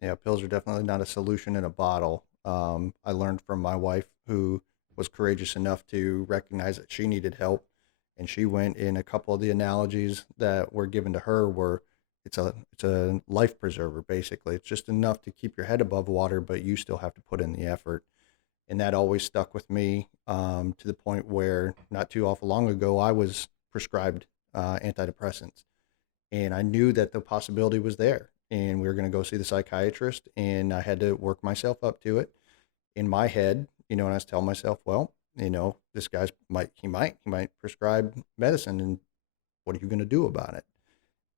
Yeah, pills are definitely not a solution in a bottle. I learned from my wife, who was courageous enough to recognize that she needed help, and she went in a couple of the analogies that were given to her were it's a life preserver, basically. It's just enough to keep your head above water, but you still have to put in the effort. And that always stuck with me, to the point where not too awful long ago, I was prescribed antidepressants. And I knew that the possibility was there. And we were going to go see the psychiatrist, and I had to work myself up to it in my head, and I was telling myself, well, this guy's he might prescribe medicine, and what are you going to do about it?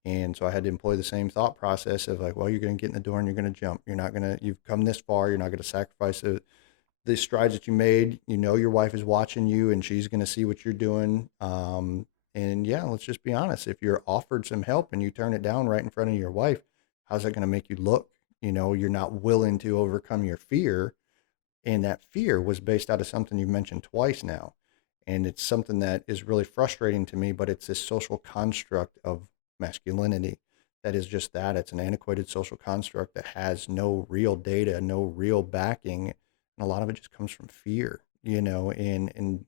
And so I had to employ the same thought process of like, well, you're going to get in the door and you're going to jump. You're not going to, you've come this far. You're not going to sacrifice the strides that you made. Your wife is watching you and she's going to see what you're doing. And yeah, let's just be honest. If you're offered some help and you turn it down right in front of your wife, how's that going to make you look? You're not willing to overcome your fear. And that fear was based out of something you've mentioned twice now. And it's something that is really frustrating to me, but it's this social construct of masculinity that is just that. It's an antiquated social construct that has no real data, no real backing. And a lot of it just comes from fear, and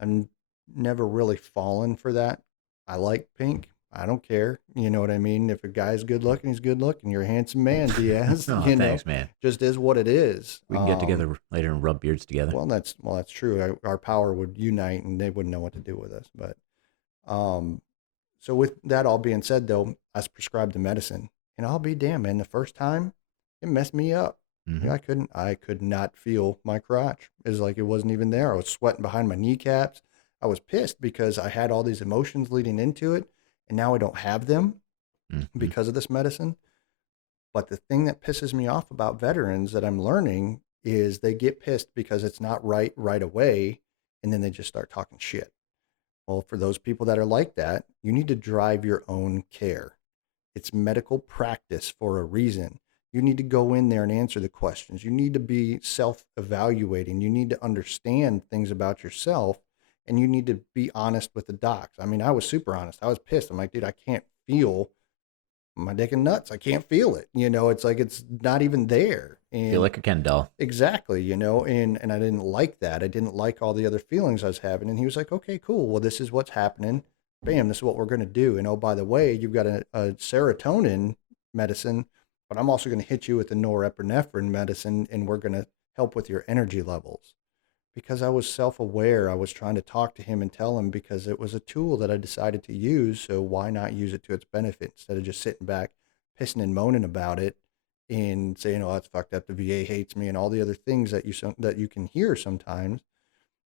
I'm never really fallen for that. I like pink. I don't care. You know what I mean? If a guy's good looking, he's good looking. You're a handsome man, Diaz. Oh, thanks, man. Just is what it is. We can get together later and rub beards together. That's true. Our power would unite, and they wouldn't know what to do with us. But so with that all being said, though, I was prescribed the medicine, and I'll be damned, man. The first time, it messed me up. Mm-hmm. I could not feel my crotch. It was like it wasn't even there. I was sweating behind my kneecaps. I was pissed because I had all these emotions leading into it, and now I don't have them because of this medicine. But the thing that pisses me off about veterans that I'm learning is they get pissed because it's not right away, and then they just start talking shit. Well, for those people that are like that, you need to drive your own care. It's medical practice for a reason. You need to go in there and answer the questions. You need to be self-evaluating. You need to understand things about yourself, and you need to be honest with the docs. I mean, I was super honest. I was pissed. I'm like, dude, I can't feel my dick and nuts. I can't feel it. It's like it's not even there. And feel like a Ken doll. exactly, and I didn't like that. I didn't like all the other feelings I was having. And he was like, okay, cool. Well, this is what's happening. Bam, this is what we're going to do. And oh, by the way, you've got a serotonin medicine, but I'm also going to hit you with the norepinephrine medicine, and we're going to help with your energy levels. Because I was self-aware, I was trying to talk to him and tell him because it was a tool that I decided to use. So why not use it to its benefit instead of just sitting back, pissing and moaning about it and saying, "Oh, that's fucked up. The VA hates me," and all the other things that you can hear sometimes.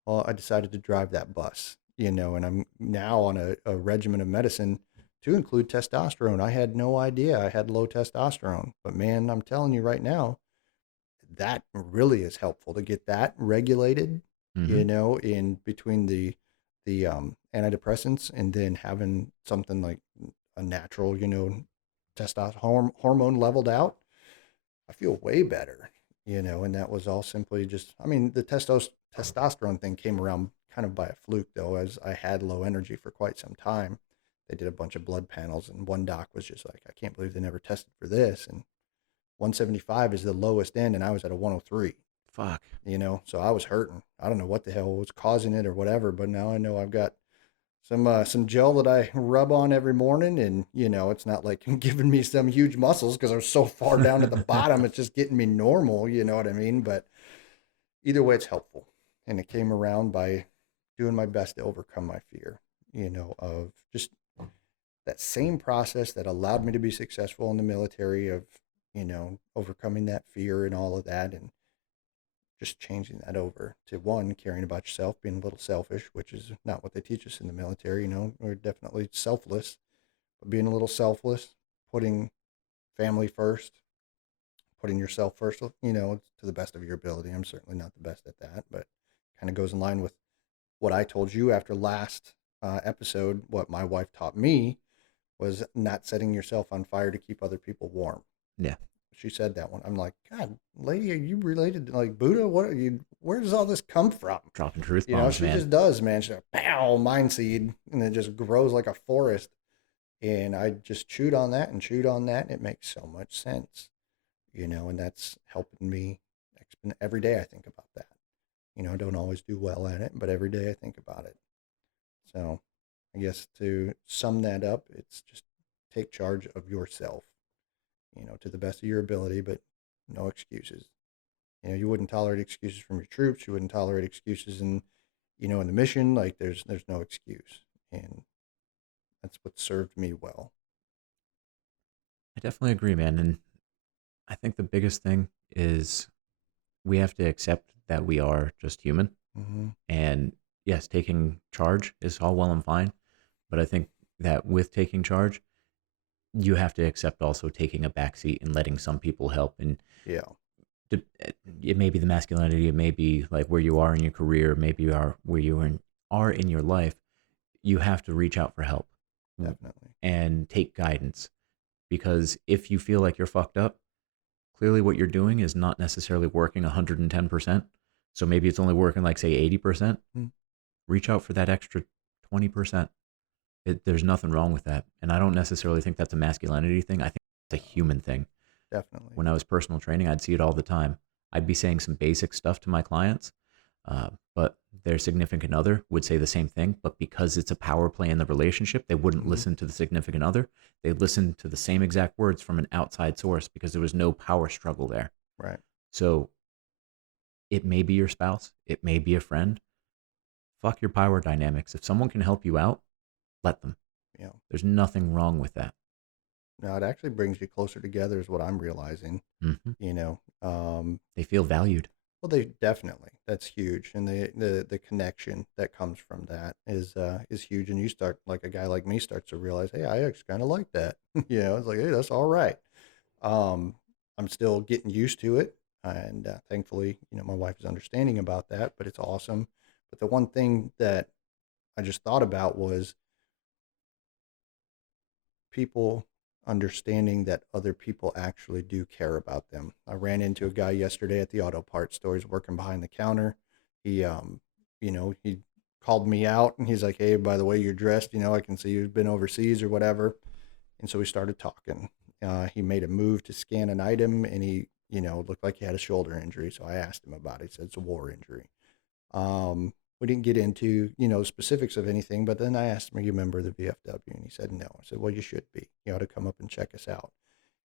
Well, I decided to drive that bus, and I'm now on a regimen of medicine to include testosterone. I had no idea I had low testosterone, but man, I'm telling you right now, that really is helpful to get that regulated, in between the antidepressants and then having something like a natural, testosterone hormone leveled out. I feel way better, and that was all simply just, I mean, the testosterone thing came around kind of by a fluke though, as I had low energy for quite some time. They did a bunch of blood panels, and one doc was just like, I can't believe they never tested for this. And 175 is the lowest end, and I was at a 103. Fuck. So I was hurting. I don't know what the hell was causing it or whatever, but now I know I've got some gel that I rub on every morning, and it's not like giving me some huge muscles because I was so far down at the bottom. It's just getting me normal, you know what I mean? But either way, it's helpful, and it came around by doing my best to overcome my fear, of just that same process that allowed me to be successful in the military, of overcoming that fear and all of that, and just changing that over to one, caring about yourself, being a little selfish, which is not what they teach us in the military. We're definitely selfless, but being a little selfless, putting family first, putting yourself first, to the best of your ability. I'm certainly not the best at that, but kind of goes in line with what I told you after last episode. What my wife taught me was not setting yourself on fire to keep other people warm. Yeah. She said that one. I'm like, God, lady, are you related to like Buddha? What are you? Where does all this come from? Dropping truth bombs, she man. just does, man. She's like, pow, mind seed, and it just grows like a forest. And I just chewed on that and chewed on that, and it makes so much sense, and that's helping me every day. I think about that. I don't always do well at it, but every day I think about it. So I guess to sum that up, it's just take charge of yourself, to the best of your ability, but no excuses. You wouldn't tolerate excuses from your troops. You wouldn't tolerate excuses in the mission. Like there's no excuse, and that's what served me well. I definitely agree, man. And I think the biggest thing is we have to accept that we are just human. Mm-hmm. And yes, taking charge is all well and fine. But I think that with taking charge, you have to accept also taking a backseat and letting some people help. And Yeah. it may be the masculinity, it may be like where you are in your career, maybe you are where are in your life. You have to reach out for help. Definitely. And take guidance. Because if you feel like you're fucked up, clearly what you're doing is not necessarily working 110%. So maybe it's only working like, say, 80%. Reach out for that extra 20%. There's nothing wrong with that. And I don't necessarily think that's a masculinity thing. I think it's a human thing. Definitely. When I was personal training, I'd see it all the time. I'd be saying some basic stuff to my clients, but their significant other would say the same thing. But because it's a power play in the relationship, they wouldn't listen to the significant other. They'd listen to the same exact words from an outside source because there was no power struggle there. Right. So it may be your spouse. It may be a friend. Fuck your power dynamics. If someone can help you out, let them. Yeah. There's nothing wrong with that. No, it actually brings you closer together is what I'm realizing. Mm-hmm. They feel valued. Well, they definitely, that's huge. And the connection that comes from that is huge. And you start, like a guy like me starts to realize, hey, I actually kind of like that. It's like, hey, that's all right. I'm still getting used to it. And thankfully, my wife is understanding about that, but it's awesome. But the one thing that I just thought about was people understanding that other people actually do care about them. I ran into a guy yesterday at the auto parts store. He's working behind the counter. He he called me out and he's like, hey, by the way you're dressed, I can see you've been overseas or whatever. And so we started talking. He made a move to scan an item and he, looked like he had a shoulder injury. So I asked him about it. He said it's a war injury. We didn't get into, specifics of anything, but then I asked him, are you a member of the VFW? And he said, no. I said, well, you should be. You ought to come up and check us out.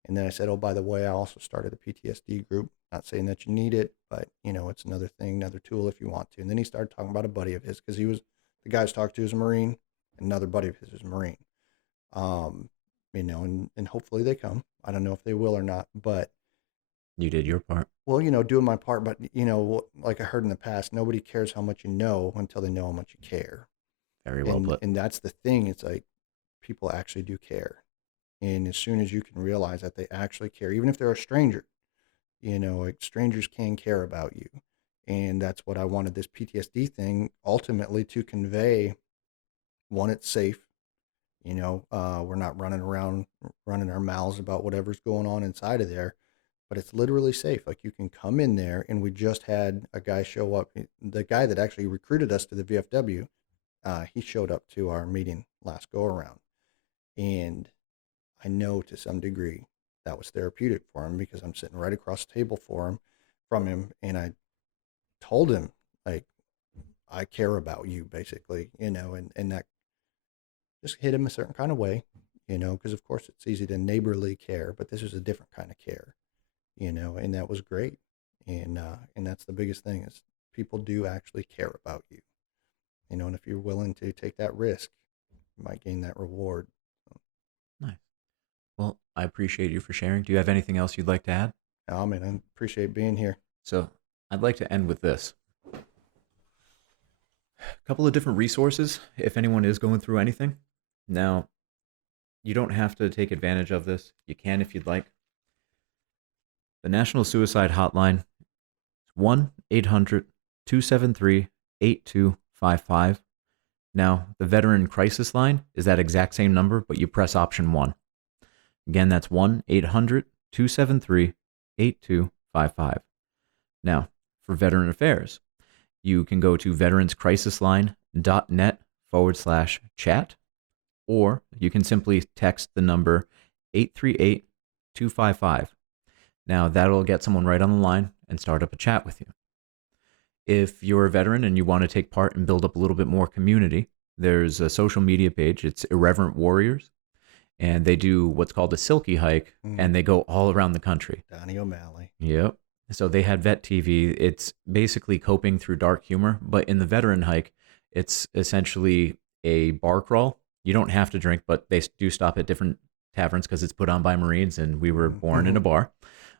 And then I said, oh, by the way, I also started a PTSD group. Not saying that you need it, but, it's another thing, another tool if you want to. And then he started talking about a buddy of his because the guy I was talking to is a Marine, and another buddy of his is a Marine. And hopefully they come. I don't know if they will or not, but you did your part. Well, doing my part, but, like I heard in the past, nobody cares how much you know until they know how much you care. Very well put. And that's the thing. It's like people actually do care. And as soon as you can realize that they actually care, even if they're a stranger, like strangers can care about you. And that's what I wanted this PTSD thing ultimately to convey. One, it's safe. We're not running around, running our mouths about whatever's going on inside of there. But it's literally safe. Like you can come in there, and we just had a guy show up. The guy that actually recruited us to the VFW, he showed up to our meeting last go around. And I know to some degree that was therapeutic for him because I'm sitting right across the table from him. And I told him, like, I care about you basically, and that just hit him a certain kind of way, because of course it's easy to neighborly care, but this is a different kind of care. And that was great. And that's the biggest thing is people do actually care about you, and if you're willing to take that risk, you might gain that reward. Nice. Well, I appreciate you for sharing. Do you have anything else you'd like to add? Oh, man, I appreciate being here. So I'd like to end with this. A couple of different resources if anyone is going through anything. Now, you don't have to take advantage of this. You can if you'd like. The National Suicide Hotline is 1-800-273-8255. Now, the Veteran Crisis Line is that exact same number, but you press option 1. Again, that's 1-800-273-8255. Now, for Veteran Affairs, you can go to veteranscrisisline.net/chat, or you can simply text the number 838-255. Now, that'll get someone right on the line and start up a chat with you. If you're a veteran and you want to take part and build up a little bit more community, there's a social media page. It's Irreverent Warriors, and they do what's called a silky hike, and they go all around the country. Donnie O'Malley. Yep. So they had Vet TV. It's basically coping through dark humor, but in the veteran hike, it's essentially a bar crawl. You don't have to drink, but they do stop at different taverns because it's put on by Marines, and we were born in a bar.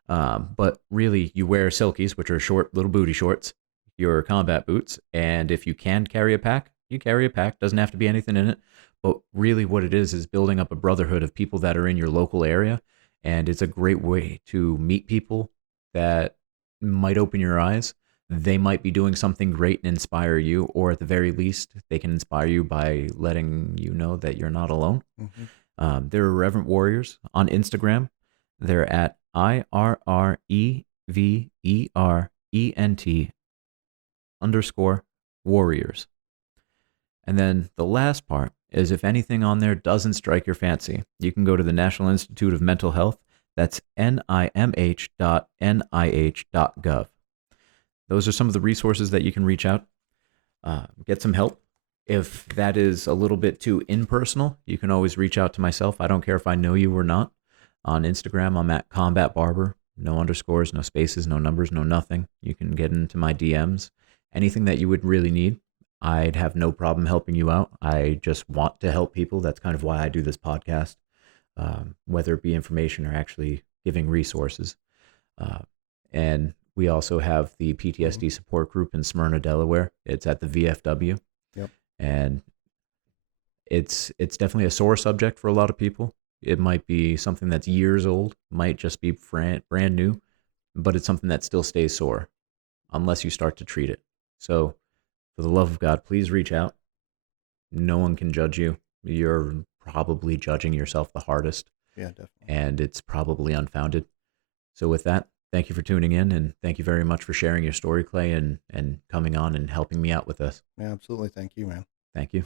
But really, you wear silkies, which are short little booty shorts, your combat boots, and if you can carry a pack, you carry a pack. Doesn't have to be anything in it. But really what it is building up a brotherhood of people that are in your local area, and it's a great way to meet people that might open your eyes. They might be doing something great and inspire you, or at the very least, they can inspire you by letting you know that you're not alone. They're Irreverent Warriors on Instagram. They're at IRREVERENT_warriors. And then the last part is if anything on there doesn't strike your fancy, you can go to the National Institute of Mental Health. That's nimh.nih.gov. Those are some of the resources that you can reach out, get some help. If that is a little bit too impersonal, you can always reach out to myself. I don't care if I know you or not. On Instagram, I'm at Combat Barber. No underscores, no spaces, no numbers, no nothing. You can get into my DMs. Anything that you would really need, I'd have no problem helping you out. I just want to help people. That's kind of why I do this podcast, whether it be information or actually giving resources. And we also have the PTSD support group in Smyrna, Delaware. It's at the VFW. Yep. And it's definitely a sore subject for a lot of people. It might be something that's years old, might just be brand new, but it's something that still stays sore unless you start to treat it. So for the love of God, please reach out. No one can judge you. You're probably judging yourself the hardest. Yeah, definitely. And it's probably unfounded. So with that, thank you for tuning in, and thank you very much for sharing your story, Clay, and coming on and helping me out with this. Yeah, absolutely. Thank you, man. Thank you.